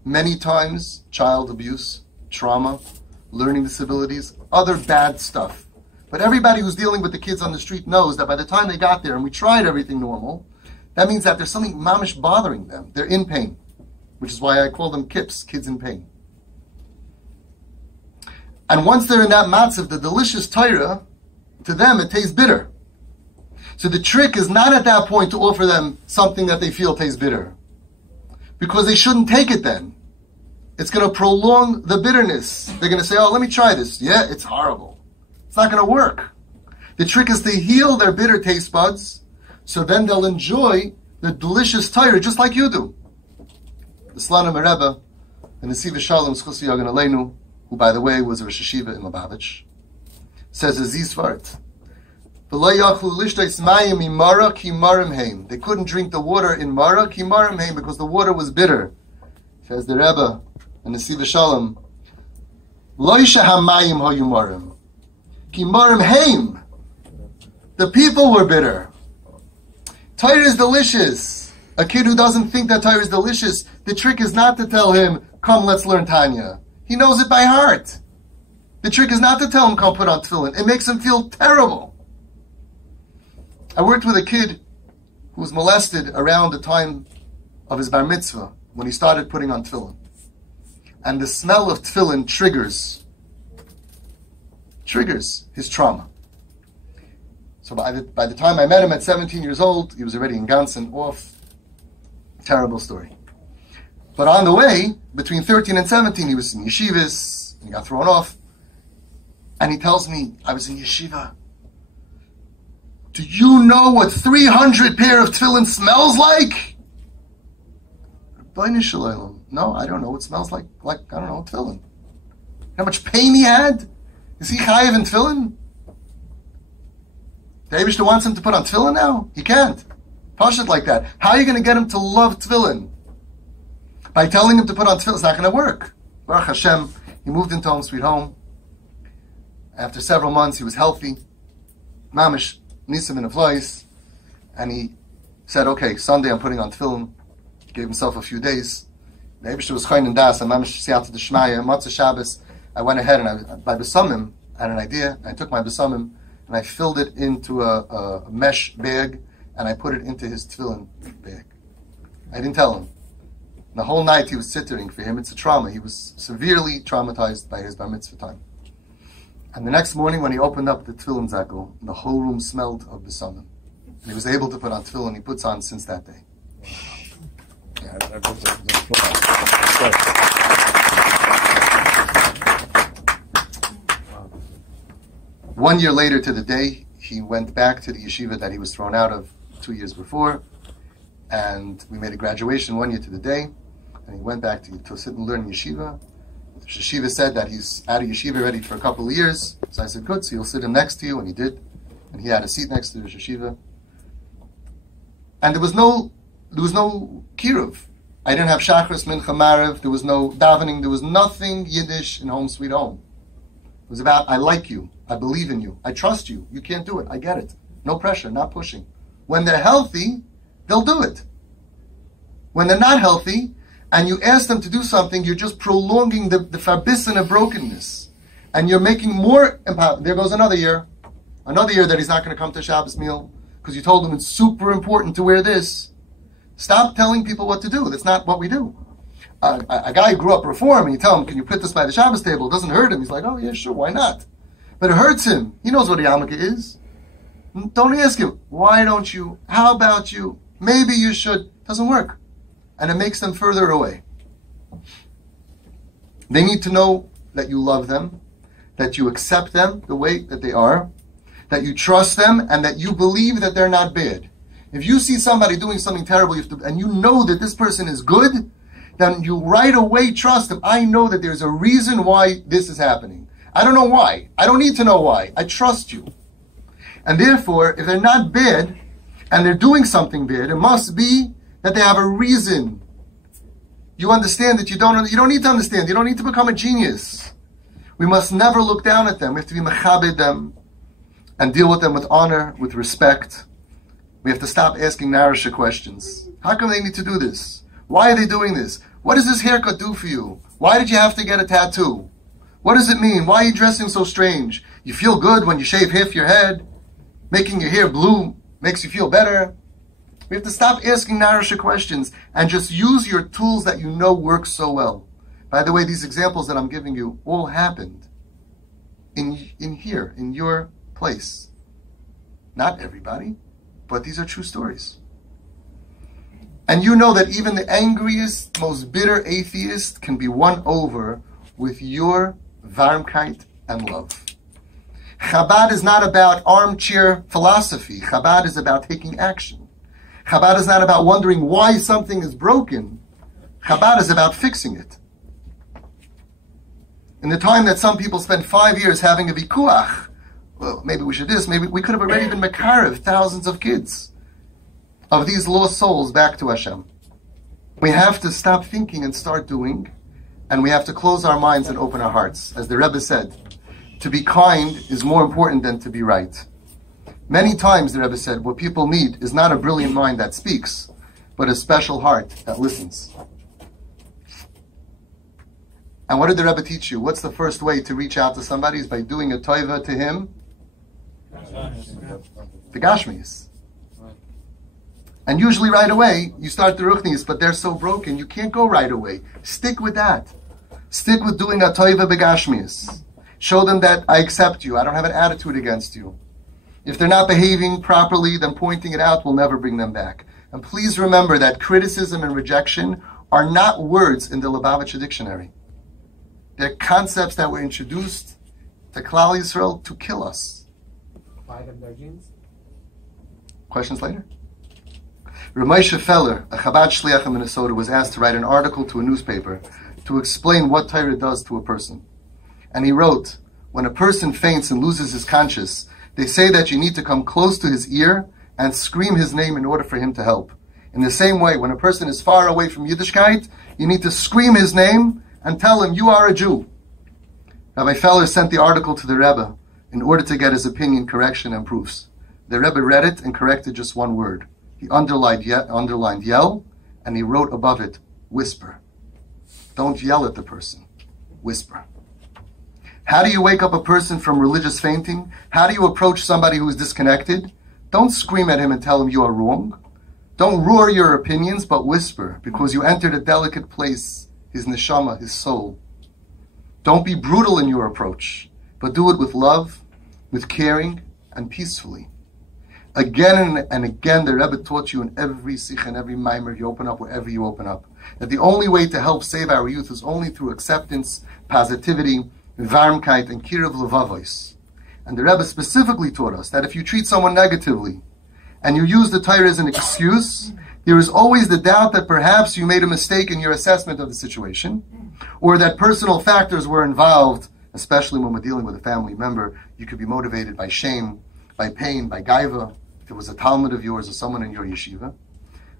Many times, child abuse, trauma, learning disabilities, other bad stuff. But everybody who's dealing with the kids on the street knows that by the time they got there and we tried everything normal, that means that there's something mamish bothering them. They're in pain, which is why I call them kips, kids in pain. And once they're in that matzav, the delicious Torah, to them it tastes bitter. So the trick is not at that point to offer them something that they feel tastes bitter, because they shouldn't take it then. It's going to prolong the bitterness. They're going to say, oh, let me try this. Yeah, it's horrible. It's not going to work. The trick is to heal their bitter taste buds, so then they'll enjoy the delicious Torah just like you do. the Slanim Rebbe, and the Siva Shalom Schusi Yagan Aleinu, who, by the way, was a Rosh Hashiva in Lubavitch, says as these words: they couldn't drink the water in Mara ki marim heim, because the water was bitter. Says the Rebbe and the Siva Shalom, Loisha hamayim hoyu marim ki marim heim. The people were bitter. Torah is delicious. A kid who doesn't think that Torah is delicious, the trick is not to tell him, come, let's learn Tanya. He knows it by heart. The trick is not to tell him, come put on tefillin. It makes him feel terrible. I worked with a kid who was molested around the time of his bar mitzvah, when he started putting on tefillin. And the smell of tefillin triggers his trauma. So by the time I met him at 17 years old, he was already in Gansen, off. Terrible story. But on the way, between 13 and 17, he was in yeshivas, and he got thrown off. And he tells me, I was in yeshiva. Do you know what 300 pair of tefillin smells like? No, I don't know what it smells like, I don't know, tefillin. How much pain he had? Is he chayiv in tefillin? The Eibishter wants him to put on tefillin now? He can't. Pashut like that. How are you going to get him to love tefillin? By telling him to put on tefillin, it's not going to work. Baruch Hashem, he moved into home, sweet home. After several months, he was healthy. Mamish, nisim in a place. And he said, okay, Sunday I'm putting on tefillin. He gave himself a few days. The Eibishter was chayin and das, and Mamish siyata d'shmaya, Matzah Shabbos. I went ahead and by besamim, I had an idea. I took my besamim and I filled it into a mesh bag, and I put it into his tefillin bag. I didn't tell him. The whole night he was sittering. For him, it's a trauma. He was severely traumatized by his bar mitzvah time. And the next morning when he opened up the tefillin zakel, the whole room smelled of besamim. And he was able to put on tefillin. He puts on since that day. One year later to the day, he went back to the yeshiva that he was thrown out of 2 years before, and we made a graduation 1 year to the day, and he went back to sit and learn yeshiva. The yeshiva said that he's out of yeshiva ready for a couple of years, so I said, good, so you'll sit him next to you, and he did, and he had a seat next to the yeshiva. And there was no kiruv. I didn't have shachris, mincha, marev, there was no davening, there was nothing Yiddish in home sweet home. It was about, I like you, I believe in you, I trust you, you can't do it, I get it. No pressure, not pushing. When they're healthy, they'll do it. When they're not healthy, and you ask them to do something, you're just prolonging the farbison of brokenness. And you're making more empowered. There goes another year that he's not going to come to a Shabbos meal, because you told him it's super important to wear this. Stop telling people what to do. That's not what we do. A guy who grew up Reform, and you tell him, can you put this by the Shabbos table? It doesn't hurt him. He's like, oh yeah, sure, why not? But it hurts him. He knows what a yarmulke is. Don't ask him, why don't you? How about you? Maybe you should. It doesn't work. And it makes them further away. They need to know that you love them, that you accept them the way that they are, that you trust them, and that you believe that they're not bad. If you see somebody doing something terrible, and you know that this person is good, then you right away trust them. I know that there's a reason why this is happening. I don't know why. I don't need to know why. I trust you. And therefore, if they're not bad, and they're doing something bad, it must be that they have a reason. You understand that you don't need to understand. You don't need to become a genius. We must never look down at them. We have to be mechabed them and deal with them with honor, with respect. We have to stop asking Narasha questions. How come they need to do this? Why are they doing this? What does this haircut do for you? Why did you have to get a tattoo? What does it mean? Why are you dressing so strange? You feel good when you shave half your head. Making your hair blue makes you feel better. We have to stop asking Narasha questions and just use your tools that you know work so well. By the way, these examples that I'm giving you all happened in here, in your place. Not everybody, but these are true stories. And you know that even the angriest, most bitter atheist can be won over with your warmkeit and love. Chabad is not about armchair philosophy. Chabad is about taking action. Chabad is not about wondering why something is broken. Chabad is about fixing it. In the time that some people spend 5 years having a vikuach, well, maybe we should this, maybe we could have already been mekarev thousands of kids, of these lost souls back to Hashem. We have to stop thinking and start doing, and we have to close our minds and open our hearts. As the Rebbe said, to be kind is more important than to be right. Many times, the Rebbe said, what people need is not a brilliant mind that speaks, but a special heart that listens. And what did the Rebbe teach you? What's the first way to reach out to somebody? Is by doing a toiva to him? The Gashmis. And usually right away, you start the Ruchnis, but they're so broken, you can't go right away. Stick with that. Stick with doing a toiva begashmis. Show them that I accept you. I don't have an attitude against you. If they're not behaving properly, then pointing it out will never bring them back. And please remember that criticism and rejection are not words in the Lubavitcher dictionary. They're concepts that were introduced to Klal Yisrael to kill us. Buy them their jeans? Questions later? Ramesha Feller, a Chabad Shliach in Minnesota, was asked to write an article to a newspaper to explain what Torah does to a person. And he wrote, when a person faints and loses his conscience, they say that you need to come close to his ear and scream his name in order for him to help. In the same way, when a person is far away from Yiddishkeit, you need to scream his name and tell him, you are a Jew. Rabbi Feller sent the article to the Rebbe in order to get his opinion, correction, and proofs. The Rebbe read it and corrected just one word. He underlined yell, and he wrote above it, whisper. Don't yell at the person. Whisper. How do you wake up a person from religious fainting? How do you approach somebody who is disconnected? Don't scream at him and tell him you are wrong. Don't roar your opinions, but whisper, because you entered a delicate place, his neshama, his soul. Don't be brutal in your approach, but do it with love, with caring, and peacefully. Again and again, the Rebbe taught you in every sikh and every mimer you open up, wherever you open up, that the only way to help save our youth is only through acceptance, positivity, varmkeit, and kiruv levavos. And the Rebbe specifically taught us that if you treat someone negatively and you use the Torah as an excuse, there is always the doubt that perhaps you made a mistake in your assessment of the situation, or that personal factors were involved, especially when we're dealing with a family member. You could be motivated by shame, by pain, by gaiva, if it was a Talmud of yours or someone in your yeshiva.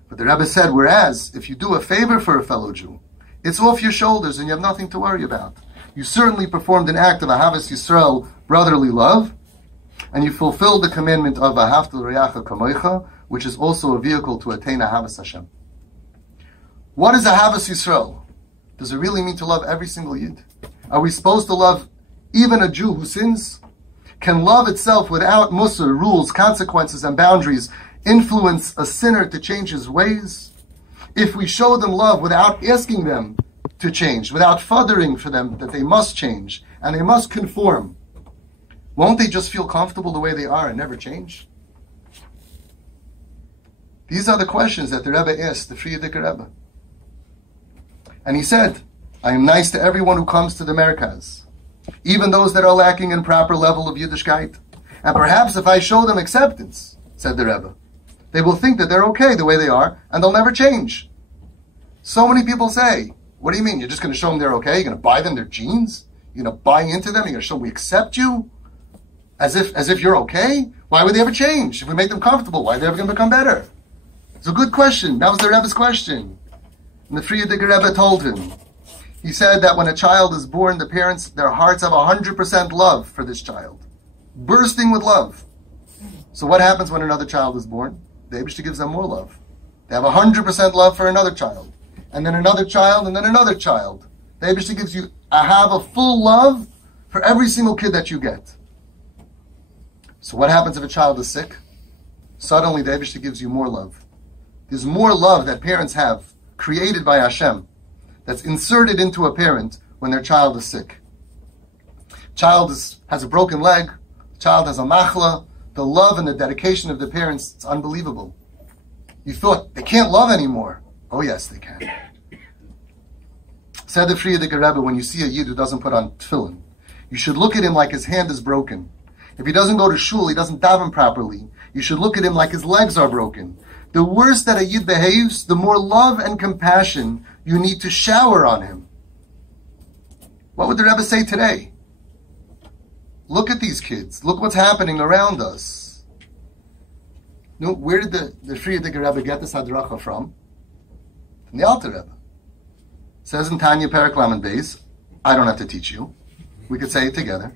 But the Rebbe said, whereas if you do a favor for a fellow Jew, it's off your shoulders and you have nothing to worry about. You certainly performed an act of Ahavas Yisrael, brotherly love, and you fulfilled the commandment of Ahavta l'reacha kamoicha, which is also a vehicle to attain Ahavas Hashem. What is Ahavas Yisrael? Does it really mean to love every single Yid? Are we supposed to love even a Jew who sins? Can love itself without musar, rules, consequences, and boundaries influence a sinner to change his ways? If we show them love without asking them to change, without fathering for them that they must change and they must conform, won't they just feel comfortable the way they are and never change? These are the questions that the Rebbe asked the Frierdiker Rebbe. And he said, I am nice to everyone who comes to the Merkaz, even those that are lacking in proper level of Yiddishkeit. And perhaps if I show them acceptance, said the Rebbe, they will think that they're okay the way they are, and they'll never change. So many people say, what do you mean? You're just going to show them they're okay? You're going to buy them their jeans? You're going to buy into them? You're going to show them we accept you? As if you're okay? Why would they ever change? If we make them comfortable, why are they ever going to become better? It's a good question. That was the Rebbe's question. And the Frierdiker Rebbe told him, he said that when a child is born, the parents, their hearts have 100% love for this child. Bursting with love. So what happens when another child is born? The Eibishter gives them more love. They have 100% love for another child. And then another child, and then another child. The Eibishter gives you a full love for every single kid that you get. So what happens if a child is sick? Suddenly the Eibishter gives you more love. There's more love that parents have, created by Hashem, that's inserted into a parent when their child is sick. Child has a broken leg, child has a machla. The love and the dedication of the parents, it's unbelievable. You thought, they can't love anymore. Oh yes, they can. Said the Frierdiker Rebbe, when you see a Yid who doesn't put on tefillin, you should look at him like his hand is broken. If he doesn't go to shul, he doesn't daven properly, you should look at him like his legs are broken. The worse that a Yid behaves, the more love and compassion You need to shower on him. What would the Rebbe say today? Look at these kids. Look what's happening around us. No, where did the Frierdiker Rebbe get this hadracha from? From the Alter Rebbe. It says in Tanya Perek Lamed Beis, I don't have to teach you. We could say it together.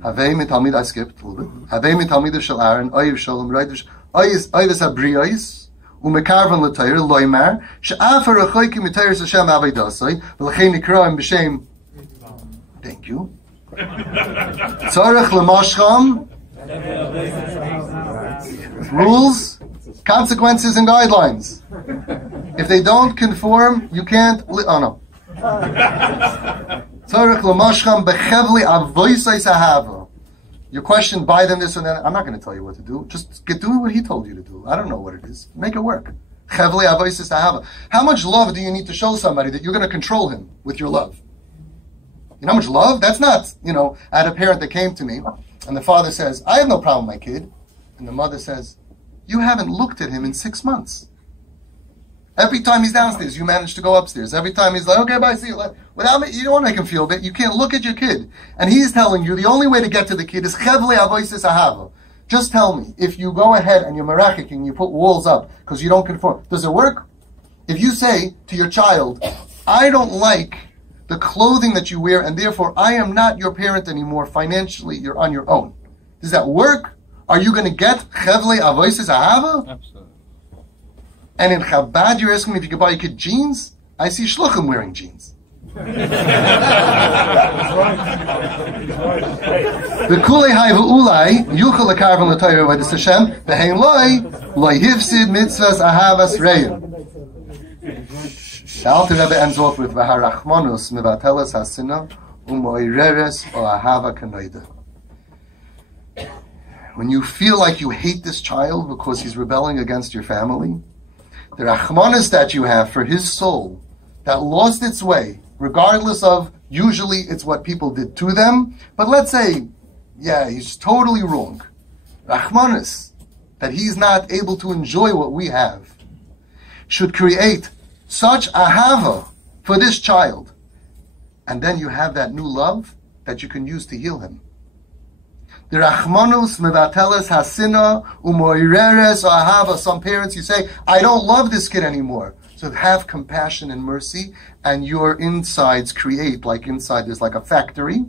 Havei mitalmid, I skipped a little bit. Havei mitalmid shel Aaron, oyev sholem, roidish, oyes habriyos, umekarvan l'tayr, loymar, she'afar achoyki mitayr Hashem avaydasai, v'lechein nikraim b'shem. Thank you. Tzarech l'mashcham. Rules, consequences, and guidelines. If they don't conform, you can't. Oh no. Your question, buy them this and that. I'm not going to tell you what to do. Just do what he told you to do. I don't know what it is. Make it work. How much love do you need to show somebody that you're going to control him with your love? You know how much love? That's not, I had a parent that came to me and the father says, I have no problem with my kid. And the mother says, you haven't looked at him in 6 months. Every time he's downstairs, you manage to go upstairs. Every time he's like, okay, bye, see you. Without me, you don't want to make him feel bad. You can't look at your kid. And he's telling you the only way to get to the kid is chevli avoisis ahava. Just tell me, if you go ahead and you're merachik and you put walls up because you don't conform, does it work? If you say to your child, I don't like the clothing that you wear and therefore I am not your parent anymore, financially you're on your own. Does that work? Are you going to get chevli avoisis ahava? Absolutely. And in Chabad, you're asking me if you could buy your kid jeans? I see shluchim wearing jeans. The kulei hay v'ulai yuchal lekarvan l'tayr v'edis Hashem v'hein loy hifsid mitzvahs ahavas reim. The Alter Rebbe ends off with v'harachmanus mivateles hasina u'moireres o ahava kanoida. When you feel like you hate this child because he's rebelling against your family, the rachmanis that you have for his soul that lost its way, regardless of, usually it's what people did to them, but let's say, yeah, he's totally wrong. Rachmanis, that he's not able to enjoy what we have, should create such ahava for this child. And then you have that new love that you can use to heal him. The rachmanus mevateles hasina umoireres ahava. Some parents, you say, I don't love this kid anymore. So have compassion and mercy, and your insides create, like inside there's like a factory,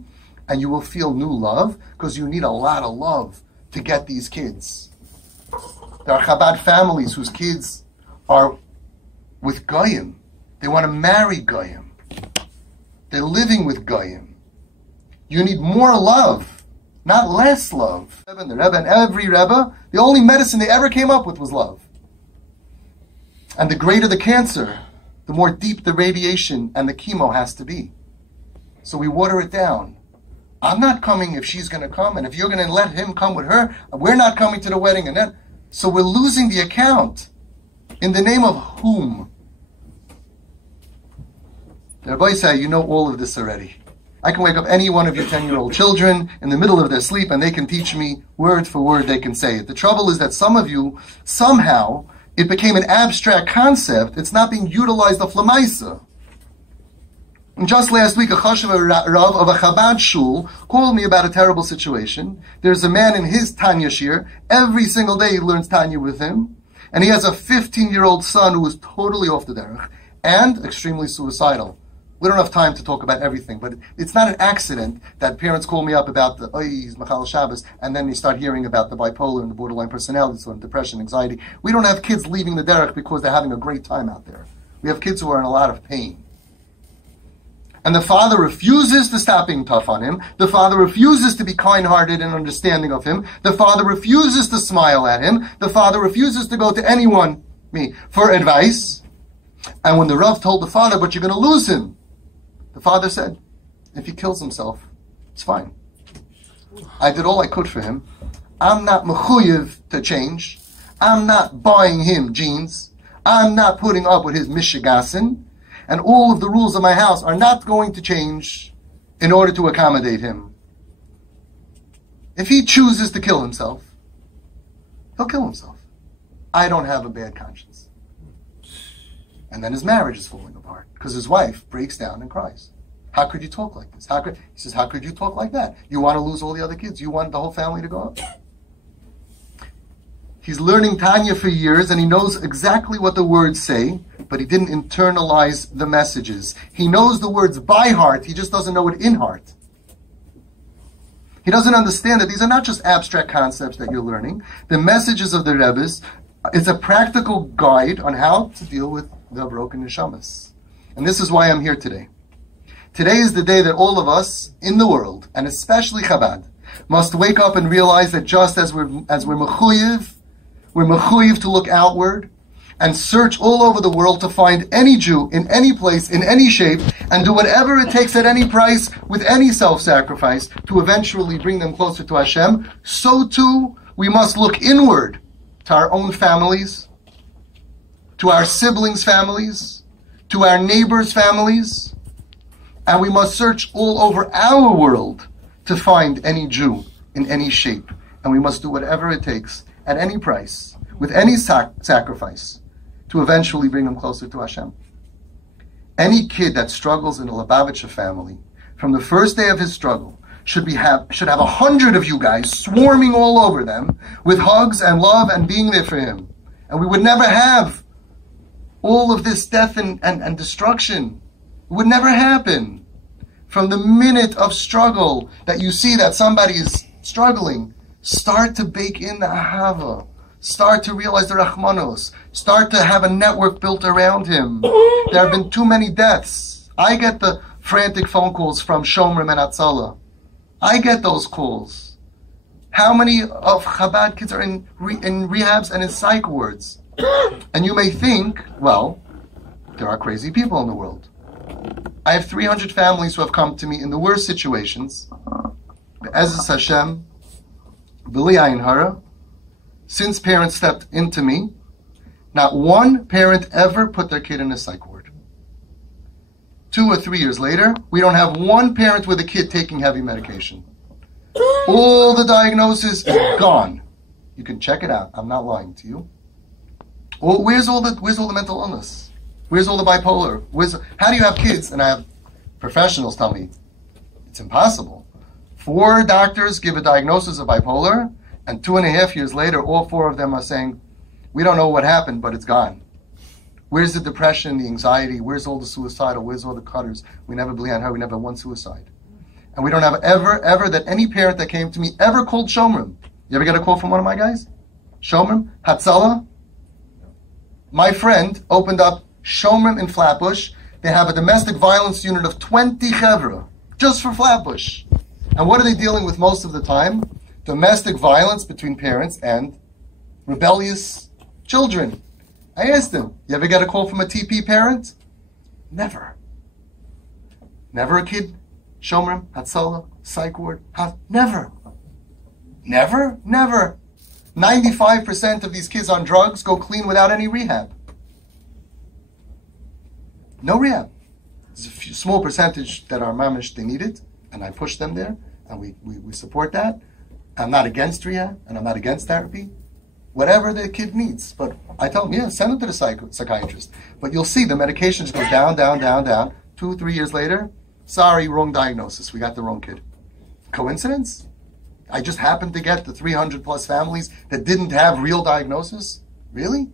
and you will feel new love, because you need a lot of love to get these kids. There are Chabad families whose kids are with Goyim. They want to marry Goyim. They're living with Goyim. You need more love, not less love. The Rebbe and every Rebbe, the only medicine they ever came up with was love. And the greater the cancer, the more deep the radiation and the chemo has to be. So we water it down. I'm not coming if she's going to come, and if you're going to let him come with her, we're not coming to the wedding. And then, so we're losing the account. In the name of whom? The Rabbi say, you know all of this already. I can wake up any one of your 10-year-old children in the middle of their sleep and they can teach me word for word, they can say it. The trouble is that some of you, somehow, it became an abstract concept. It's not being utilized of Lamaisa. And just last week, a Chashav Rav of a Chabad shul called me about a terrible situation. There's a man in his Tanya shir. Every single day he learns Tanya with him. And he has a 15-year-old son who is totally off the derech and extremely suicidal. We don't have time to talk about everything, but it's not an accident that parents call me up about the he's Machal Shabbos, and then you start hearing about the bipolar and the borderline personality disorder, depression, anxiety. We don't have kids leaving the derech because they're having a great time out there. We have kids who are in a lot of pain. And the father refuses to stop being tough on him. The father refuses to be kind-hearted and understanding of him. The father refuses to smile at him. The father refuses to go to anyone, me, for advice. And when the Rav told the father, but you're going to lose him, the father said, if he kills himself, it's fine. I did all I could for him. I'm not mechuyev to change. I'm not buying him jeans. I'm not putting up with his mishigasin. And all of the rules of my house are not going to change in order to accommodate him. If he chooses to kill himself, he'll kill himself. I don't have a bad conscience. And then his marriage is falling apart because his wife breaks down and cries. How could you talk like this? He says, how could you talk like that? You want to lose all the other kids? You want the whole family to go up? He's learning Tanya for years and he knows exactly what the words say, but he didn't internalize the messages. He knows the words by heart, he just doesn't know it in heart. He doesn't understand that these are not just abstract concepts that you're learning. The messages of the Rebbes is a practical guide on how to deal with the broken neshamas. And this is why I'm here today. Today is the day that all of us in the world, and especially Chabad, must wake up and realize that just as we're mechuyev to look outward and search all over the world to find any Jew in any place, in any shape, and do whatever it takes at any price, with any self-sacrifice, to eventually bring them closer to Hashem, so too we must look inward to our own families, to our siblings' families, to our neighbors' families, and we must search all over our world to find any Jew in any shape. And we must do whatever it takes, at any price, with any sacrifice, to eventually bring them closer to Hashem. Any kid that struggles in a Lubavitcher family, from the first day of his struggle, should have 100 of you guys swarming all over them with hugs and love and being there for him. And we would never have all of this death and destruction. It would never happen. From the minute of struggle that you see that somebody is struggling, start to bake in the ahava. Start to realize the rachmanos. Start to have a network built around him. There have been too many deaths. I get the frantic phone calls from Shomrim and Hatzalah. I get those calls. How many of Chabad kids are in rehabs and in psych wards? And you may think, well, there are crazy people in the world. I have 300 families who have come to me in the worst situations. Be'ezus Hashem, B'li Ayin Hara, since parents stepped into me, not one parent ever put their kid in a psych ward. 2 or 3 years later, we don't have one parent with a kid taking heavy medication. All the diagnosis is gone. You can check it out. I'm not lying to you. Well, where's all the mental illness? Where's all the bipolar? How do you have kids? And I have professionals tell me it's impossible. 4 doctors give a diagnosis of bipolar, and 2.5 years later, all 4 of them are saying, we don't know what happened, but it's gone. Where's the depression, the anxiety? Where's all the suicidal? Where's all the cutters? We never believe on her. We never had one suicide. And we don't have ever that any parent that came to me ever called Shomrim. You ever get a call from one of my guys? Shomrim? Hatzalah? My friend opened up Shomrim in Flatbush. They have a domestic violence unit of 20 chevra, just for Flatbush. And what are they dealing with most of the time? Domestic violence between parents and rebellious children. I asked him, you ever get a call from a TP parent? Never. Never a kid? Shomrim, Hatzalah, psych ward? Never. Never? Never. 95% of these kids on drugs go clean without any rehab. No rehab. There's a small percentage that are mamish, they need it, and I push them there, and we support that. I'm not against rehab, and I'm not against therapy. Whatever the kid needs. But I tell them, yeah, send them to the psychiatrist. But you'll see the medication just goes down, down, down, down. 2, 3 years later, sorry, wrong diagnosis. We got the wrong kid. Coincidence? I just happened to get the 300 plus families that didn't have real diagnosis? Really?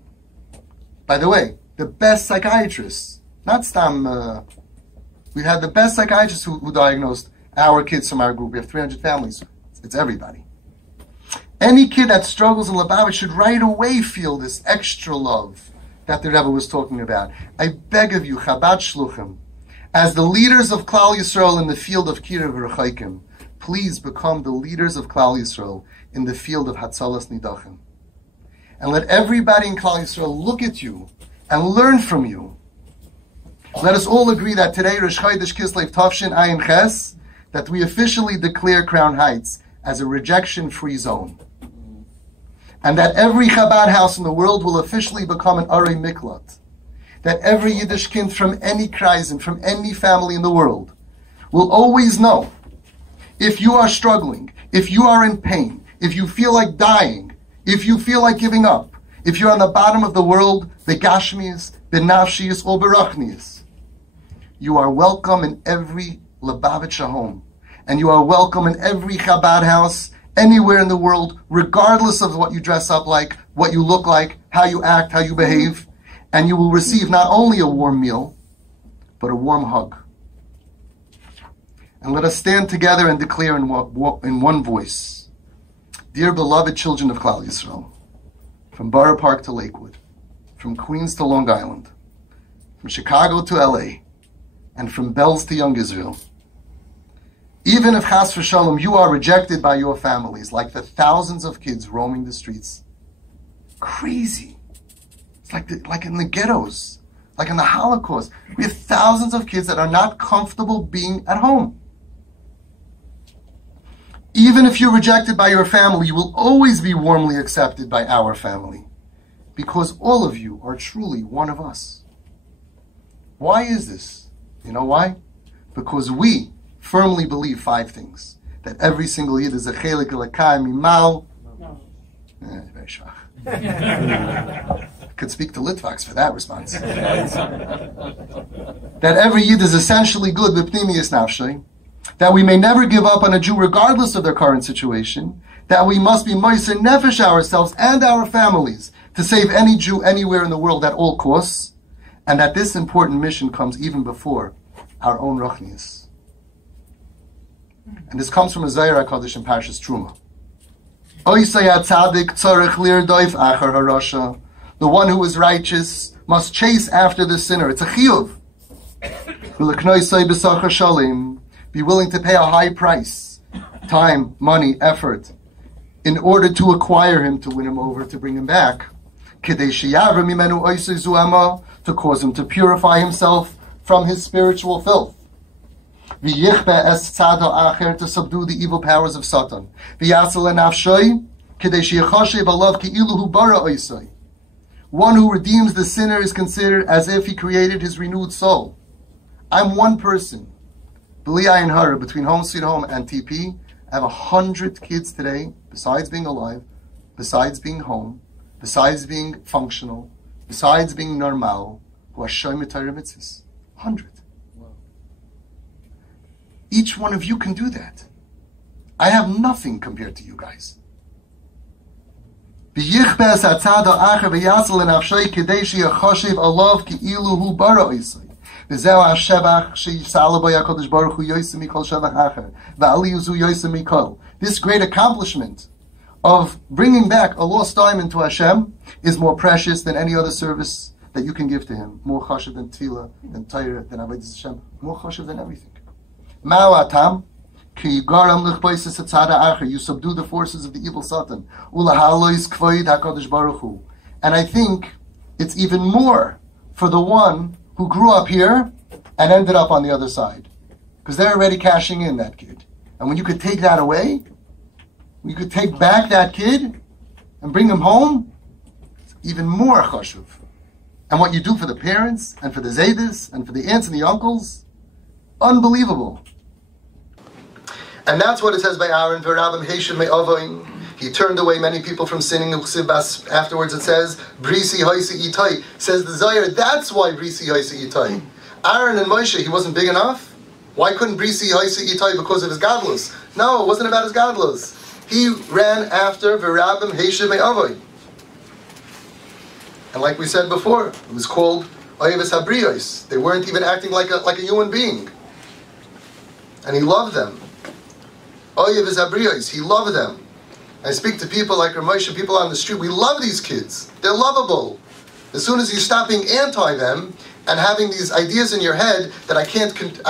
By the way, the best psychiatrists, not Stam, we had the best psychiatrists who diagnosed our kids from our group. We have 300 families. It's everybody. Any kid that struggles in Lubavitch should right away feel this extra love that the Rebbe was talking about. I beg of you, Chabad Shluchim, as the leaders of Klal Yisrael in the field of Kiruv Rechaikim, please become the leaders of Klal Yisrael in the field of Hatzalas Nidachim. And let everybody in Klal Yisrael look at you and learn from you. Let us all agree that today, Rosh Chodesh Kislev Tavshin Ayin Ches, that we officially declare Crown Heights as a rejection-free zone. And that every Chabad house in the world will officially become an Arei Miklat. That every Yiddish kind from any crisis, from any family in the world, will always know, if you are struggling, if you are in pain, if you feel like dying, if you feel like giving up, if you're on the bottom of the world, begashmius, benafshius, or berachnius, you are welcome in every Lubavitcher home. And you are welcome in every Chabad house, anywhere in the world, regardless of what you dress up like, what you look like, how you act, how you behave. And you will receive not only a warm meal, but a warm hug. And let us stand together and declare in one voice, dear beloved children of Klal Yisrael, from Borough Park to Lakewood, from Queens to Long Island, from Chicago to LA, and from Bells to Young Israel, even if chas v'shalom you are rejected by your families, like the thousands of kids roaming the streets, crazy. It's like in the ghettos, like in the Holocaust. We have thousands of kids that are not comfortable being at home. Even if you're rejected by your family, you will always be warmly accepted by our family, because all of you are truly one of us. Why is this? You know why? Because we firmly believe 5 things. That every single Yid is a chelik elokay mimal. Very shach. I could speak to Litvaks for that response. That every Yid is essentially good b'pnimiyus nafshay. That we may never give up on a Jew regardless of their current situation. That we must be moiser nefesh ourselves and our families to save any Jew anywhere in the world at all costs. And that this important mission comes even before our own ruchnius. And this comes from a Zohar HaKadosh in Parshas Truma. The one who is righteous must chase after the sinner. It's a chiyuv. Be willing to pay a high price, time, money, effort, in order to acquire him, to win him over, to bring him back. To cause him to purify himself from his spiritual filth. To subdue the evil powers of Satan. One who redeems the sinner is considered as if he created his renewed soul. I'm one person. B'li ayin hara, between Home Sweet Home and TP, I have 100 kids today, besides being alive, besides being home, besides being functional, besides being normal, who are shoyim Torah mitzvahs. 100. Each one of you can do that. I have nothing compared to you guys. This great accomplishment of bringing back a lost diamond to Hashem is more precious than any other service that you can give to Him. More chashuv than tefillah, than Torah, than avodas Hashem. More chashuv than everything. Ma'atam, you subdue the forces of the evil Satan. And I think it's even more for the one who grew up here and ended up on the other side. Because they're already cashing in, that kid. And when you could take that away, when you could take back that kid and bring him home, it's even more chashuv. And what you do for the parents and for the zaydis and for the aunts and the uncles, unbelievable. And that's what it says by Aaron, V'rabim Heshem me'avoin. He turned away many people from sinning. Afterwards it says, Brisi Haisi Itai. Says the Zohar, that's why Brisi Haisi Itai. Aaron and Moshe, he wasn't big enough? Why couldn't Brisi Haisi Itai? Because of his gadlus. No, it wasn't about his gadlus. He ran after V'rabim Heshem me'avoin. And like we said before, it was called Oyevas Habriyos. They weren't even acting like a human being. And he loved them. Oyevas Habriyos, he loved them. I speak to people like Ramosha, people on the street. We love these kids. They're lovable. As soon as you stop being anti them and having these ideas in your head that I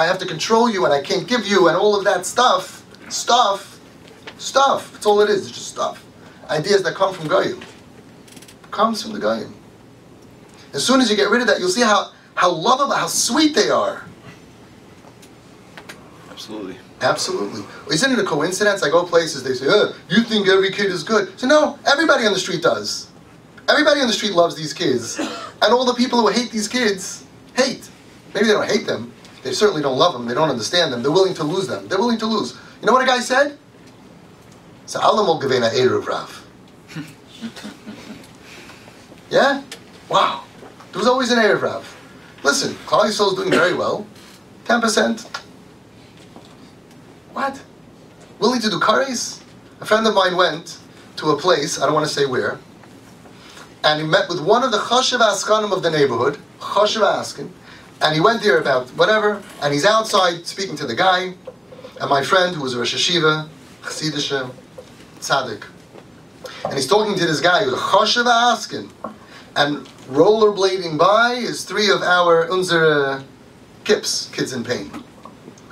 have to control you and I can't give you and all of that stuff. That's all it is. It's just stuff. Ideas that come from Goyim. Comes from the Goyim. As soon as you get rid of that, you'll see how lovable, how sweet they are. Absolutely. Absolutely. Isn't it a coincidence? I go places, they say, you think every kid is good. So no, everybody on the street does. Everybody on the street loves these kids. And all the people who hate these kids, hate. Maybe they don't hate them. They certainly don't love them. They don't understand them. They're willing to lose them. They're willing to lose. You know what a guy said? So Alam ol gevena eruv rav. Yeah? Wow. There was always an Erev Rav. Listen, Klal Yisrael is doing very well. 10%. What? Willing to do kares? A friend of mine went to a place, I don't want to say where, and he met with one of the Choshev Askanim of the neighborhood, Choshev Askin, and he went there about whatever, and he's outside speaking to the guy, and my friend, who was a Rosh Hashiva, Chassidish, Tzaddik, and he's talking to this guy who's a Choshev Askin, and rollerblading by is three of our unser kips, kids in pain,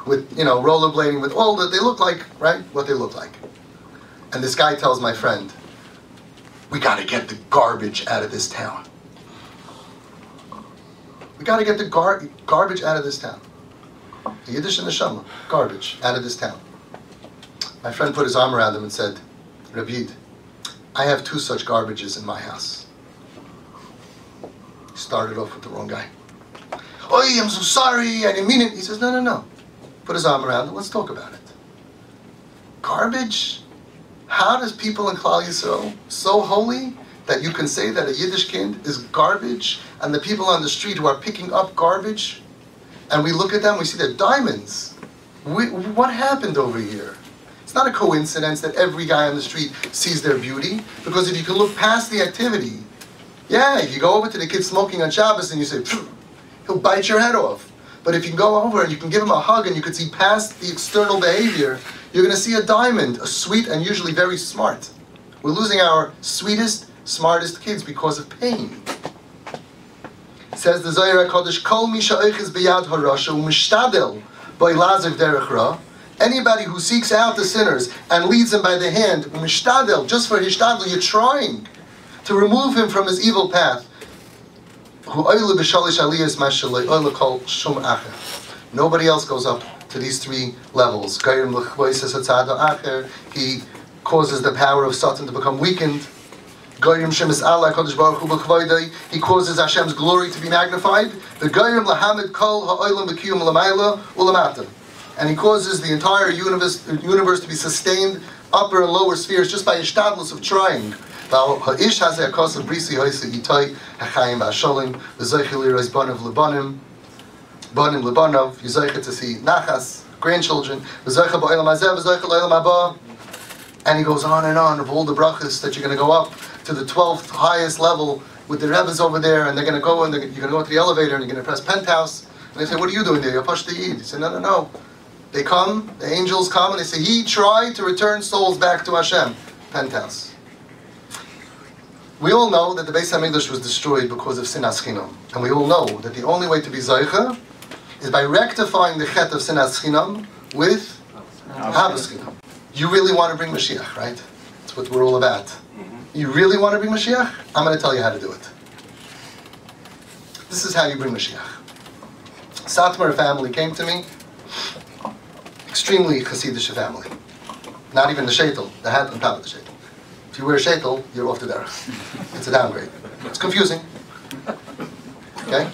with, you know, rollerblading with all that they look like, right? What they look like. And this guy tells my friend, we got to get the garbage out of this town. We got to get the garbage out of this town. The Yiddish and the Shema, garbage out of this town. My friend put his arm around him and said, Rabid, I have 2 such garbages in my house. He started off with the wrong guy. Oy, I'm so sorry, I didn't mean it. He says, no. Put his arm around him, let's talk about it. Garbage? How does people in Klal Yisrael so holy that you can say that a Yiddish kind is garbage, and the people on the street who are picking up garbage, and we look at them, we see they're diamonds. What happened over here? It's not a coincidence that every guy on the street sees their beauty, because if you can look past the activity, yeah, if you go over to the kid smoking on Shabbos and you say, he'll bite your head off. But if you can go over and you can give him a hug and you can see past the external behavior, you're going to see a diamond, a sweet and usually very smart. We're losing our sweetest, smartest kids because of pain. It says the Zohar HaKadosh, Kol mi she'oiches b'yad harasha u'mishtadel b'ilaziv derech ra. Anybody who seeks out the sinners and leads them by the hand, u'mishtadel, just for hishtadel, you're trying to remove him from his evil path. Nobody else goes up to these 3 levels. He causes the power of Satan to become weakened. He causes Hashem's glory to be magnified. And he causes the entire universe to be sustained, upper and lower spheres, just by hishtadlus of trying. Haish has a cause of brisi hoise itay hachayim ba'asholim v'zoichel iros banav lebanim banim lebanov v'zoichel to see nachas grandchildren v'zoichel ba'olam hazeh v'zoichel olam haba, and he goes on and on of all the brachas that you're going to go up to the 12th highest level with the Rebbes over there, and they're going to go and you're going to go to the elevator and you're going to press penthouse, and they say, what are you doing there? You're Pash the Yid. He said, no. They come, the angels come, and they say, he tried to return souls back to Hashem. Penthouse. We all know that the Beis HaMikdash was destroyed because of sinas chinam. And we all know that the only way to be Zoicha is by rectifying the chet of sinas chinam with Ahavas chinam. You really want to bring Mashiach, right? That's what we're all about. You really want to bring Mashiach? I'm going to tell you how to do it. This is how you bring Mashiach. Satmar family came to me. Extremely Chassidish family. Not even the sheitel, the hat on top of the sheitel. If you wear a sheitel, you're off the derech. It's a downgrade. It's confusing. Okay?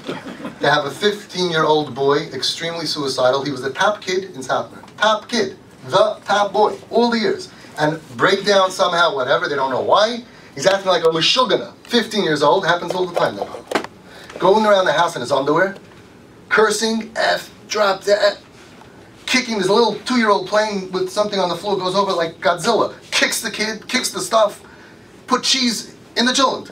They have a 15-year-old boy, extremely suicidal. He was the top kid in Satmar. Top kid. The top boy. All the years. And breakdown somehow, whatever, they don't know why. He's acting like a meshugana. 15 years old, happens all the time now. Going around the house in his underwear, cursing, F, drop that, kicking this little 2-year-old playing with something on the floor, goes over like Godzilla, kicks the kid, kicks the stuff, put cheese in the chillin'.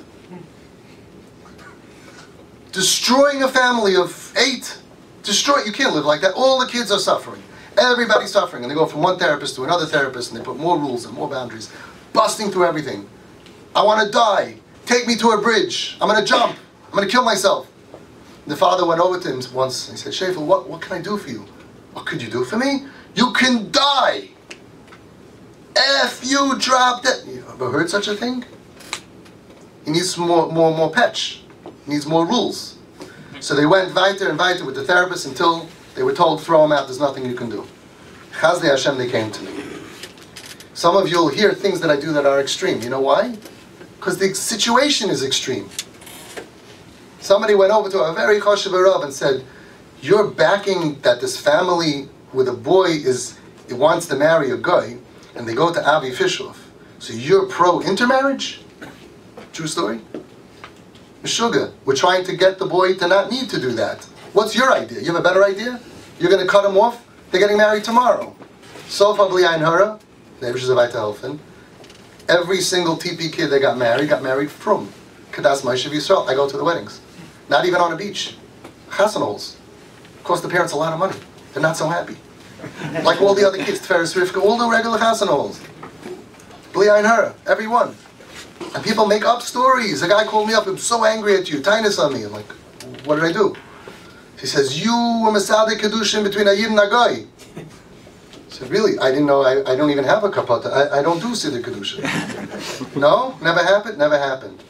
Destroying a family of 8. You can't live like that. All the kids are suffering. Everybody's suffering. And they go from one therapist to another therapist, and they put more rules and more boundaries, busting through everything. I want to die. Take me to a bridge. I'm going to jump. I'm going to kill myself. And the father went over to him once and he said, Shefel, what can I do for you? What could you do for me? You can die. F you dropped it. You ever heard such a thing? He needs more patch. He needs more rules. So they went weiter and weiter with the therapist until they were told, throw him out, there's nothing you can do. Chazdei Hashem, they came to me. Some of you will hear things that I do that are extreme. You know why? Because the situation is extreme. Somebody went over to a very choshev Rav and said, you're backing that this family with a boy wants to marry a guy, and they go to Avi Fishlov. So you're pro-intermarriage? True story? Meshuggah. We're trying to get the boy to not need to do that. What's your idea? You have a better idea? You're going to cut him off? They're getting married tomorrow. Sofa bli ein hara, nebishes weiter helfen. Every single TP kid that got married from Kadas Moshe Yisrael. I go to the weddings. Not even on a beach. Chasanos. Cost the parents a lot of money. They're not so happy. Like all the other kids, Tferes Rivka, all the regular chasanos. Bli ein hara, every one. And people make up stories. A guy called me up, I'm so angry at you, tinus on me. I'm like, what did I do? He says, you were Masada Kedushin between a Yid and a Goy. I said, really? I didn't know, I don't even have a kapata. I don't do Siddur Kedushin. No? Never happened? Never happened.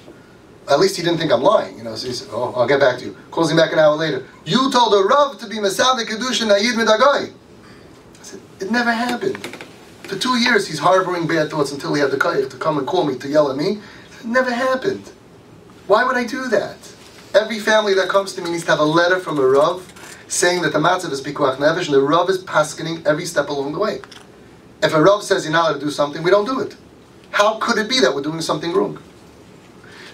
At least he didn't think I'm lying. You know, so he said, oh, I'll get back to you. Calls him back an hour later. You told a Rav to be Masada Kedushin a Yid and a Goy. I said, it never happened. For 2 years he's harboring bad thoughts until he had the koyach to come and call me to yell at me. It never happened. Why would I do that? Every family that comes to me needs to have a letter from a Rav saying that the matzav is pikuach nefesh and the Rav is paskening every step along the way. If a Rav says you're not allowed to do something, we don't do it. How could it be that we're doing something wrong?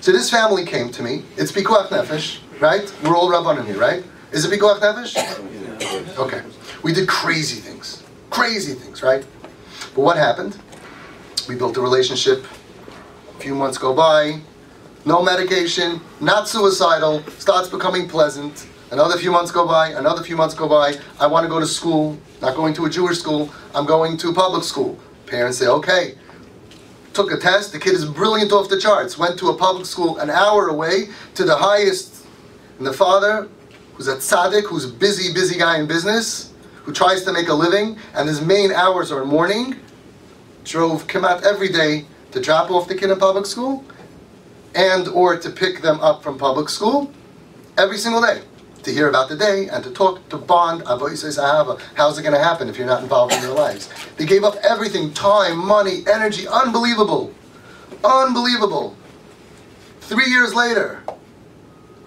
So this family came to me. It's pikuach nefesh, right? We're all Rabbanim here, right? Is it pikuach nefesh? Okay. We did crazy things. Crazy things, right? But what happened? We built a relationship. A few months go by. No medication, not suicidal, starts becoming pleasant. Another few months go by, another few months go by. I want to go to school, not going to a Jewish school, I'm going to public school. Parents say, okay. Took a test, the kid is brilliant off the charts. Went to a public school an hour away to the highest. And the father, who's a tzaddik, who's a busy guy in business, who tries to make a living, and his main hours are morning, drove Kimat every day to drop off the kid in public school, and or to pick them up from public school every single day, to hear about the day and to talk, to bond. How's it going to happen if you're not involved in their lives? They gave up everything, time, money, energy, unbelievable. Unbelievable. 3 years later,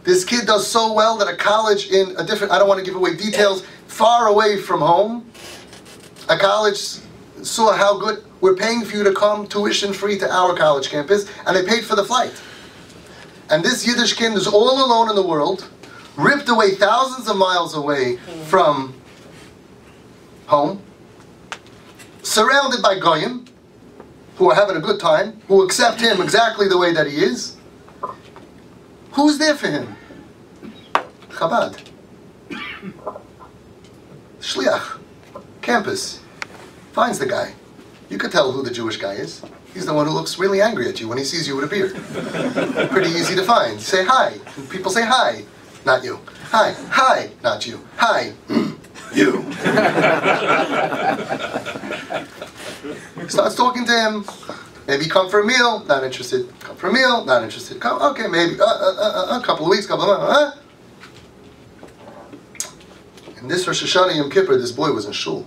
this kid does so well that a college in a different, I don't want to give away details, far away from home, a college saw how good, we're paying for you to come tuition free to our college campus, and they paid for the flight. And this Yiddish kid is all alone in the world, ripped away thousands of miles away from home, surrounded by Goyim, who are having a good time, who accept him exactly the way that he is. Who's there for him? Chabad. Shliach. Campus. Finds the guy. You could tell who the Jewish guy is. He's the one who looks really angry at you when he sees you with a beard. Pretty easy to find. Say hi. And people say hi. Not you. Hi. Hi. Not you. Hi. You. Starts talking to him. Maybe come for a meal. Not interested. Come for a meal. Not interested. Come. Okay, maybe a couple of weeks. Couple of months. And this Rosh Hashanah Yom Kippur, this boy was in shul.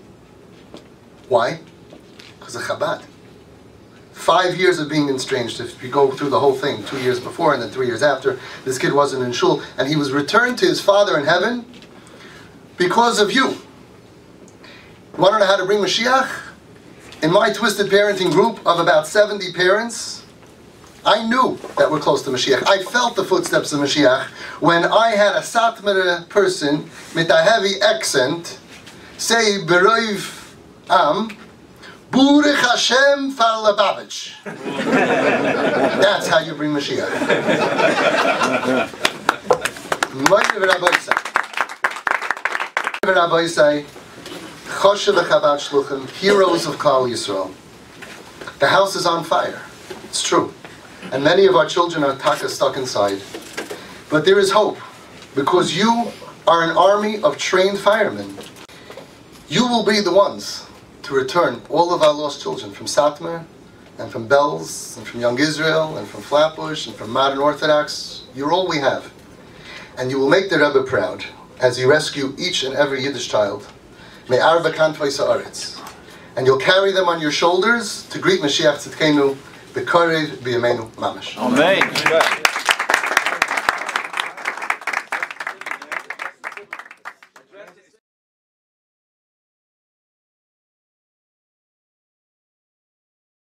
Why? Because of Chabad. 5 years of being estranged. If you go through the whole thing, 2 years before and then 3 years after, this kid wasn't in shul, and he was returned to his father in heaven because of you. You want to know how to bring Mashiach? In my Twisted Parenting group of about 70 parents, I knew that we're close to Mashiach. I felt the footsteps of Mashiach when I had a Satmar person with a heavy accent say, Beroiv Am, Burech Hashem Far Lubavitch. That's how you bring Mashiach. Heroes of Klal Yisrael. The house is on fire. It's true. And many of our children are stuck inside. But there is hope, because you are an army of trained firemen. You will be the ones to return all of our lost children from Satmar, and from Bells, and from Young Israel, and from Flatbush, and from Modern Orthodox. You're all we have. And you will make the Rebbe proud as you rescue each and every Yiddish child. Me'ar b'kantvei sa'aretz. And you'll carry them on your shoulders to greet Mashiach Tzidkenu b'korev b'yameinu mamash. Amen.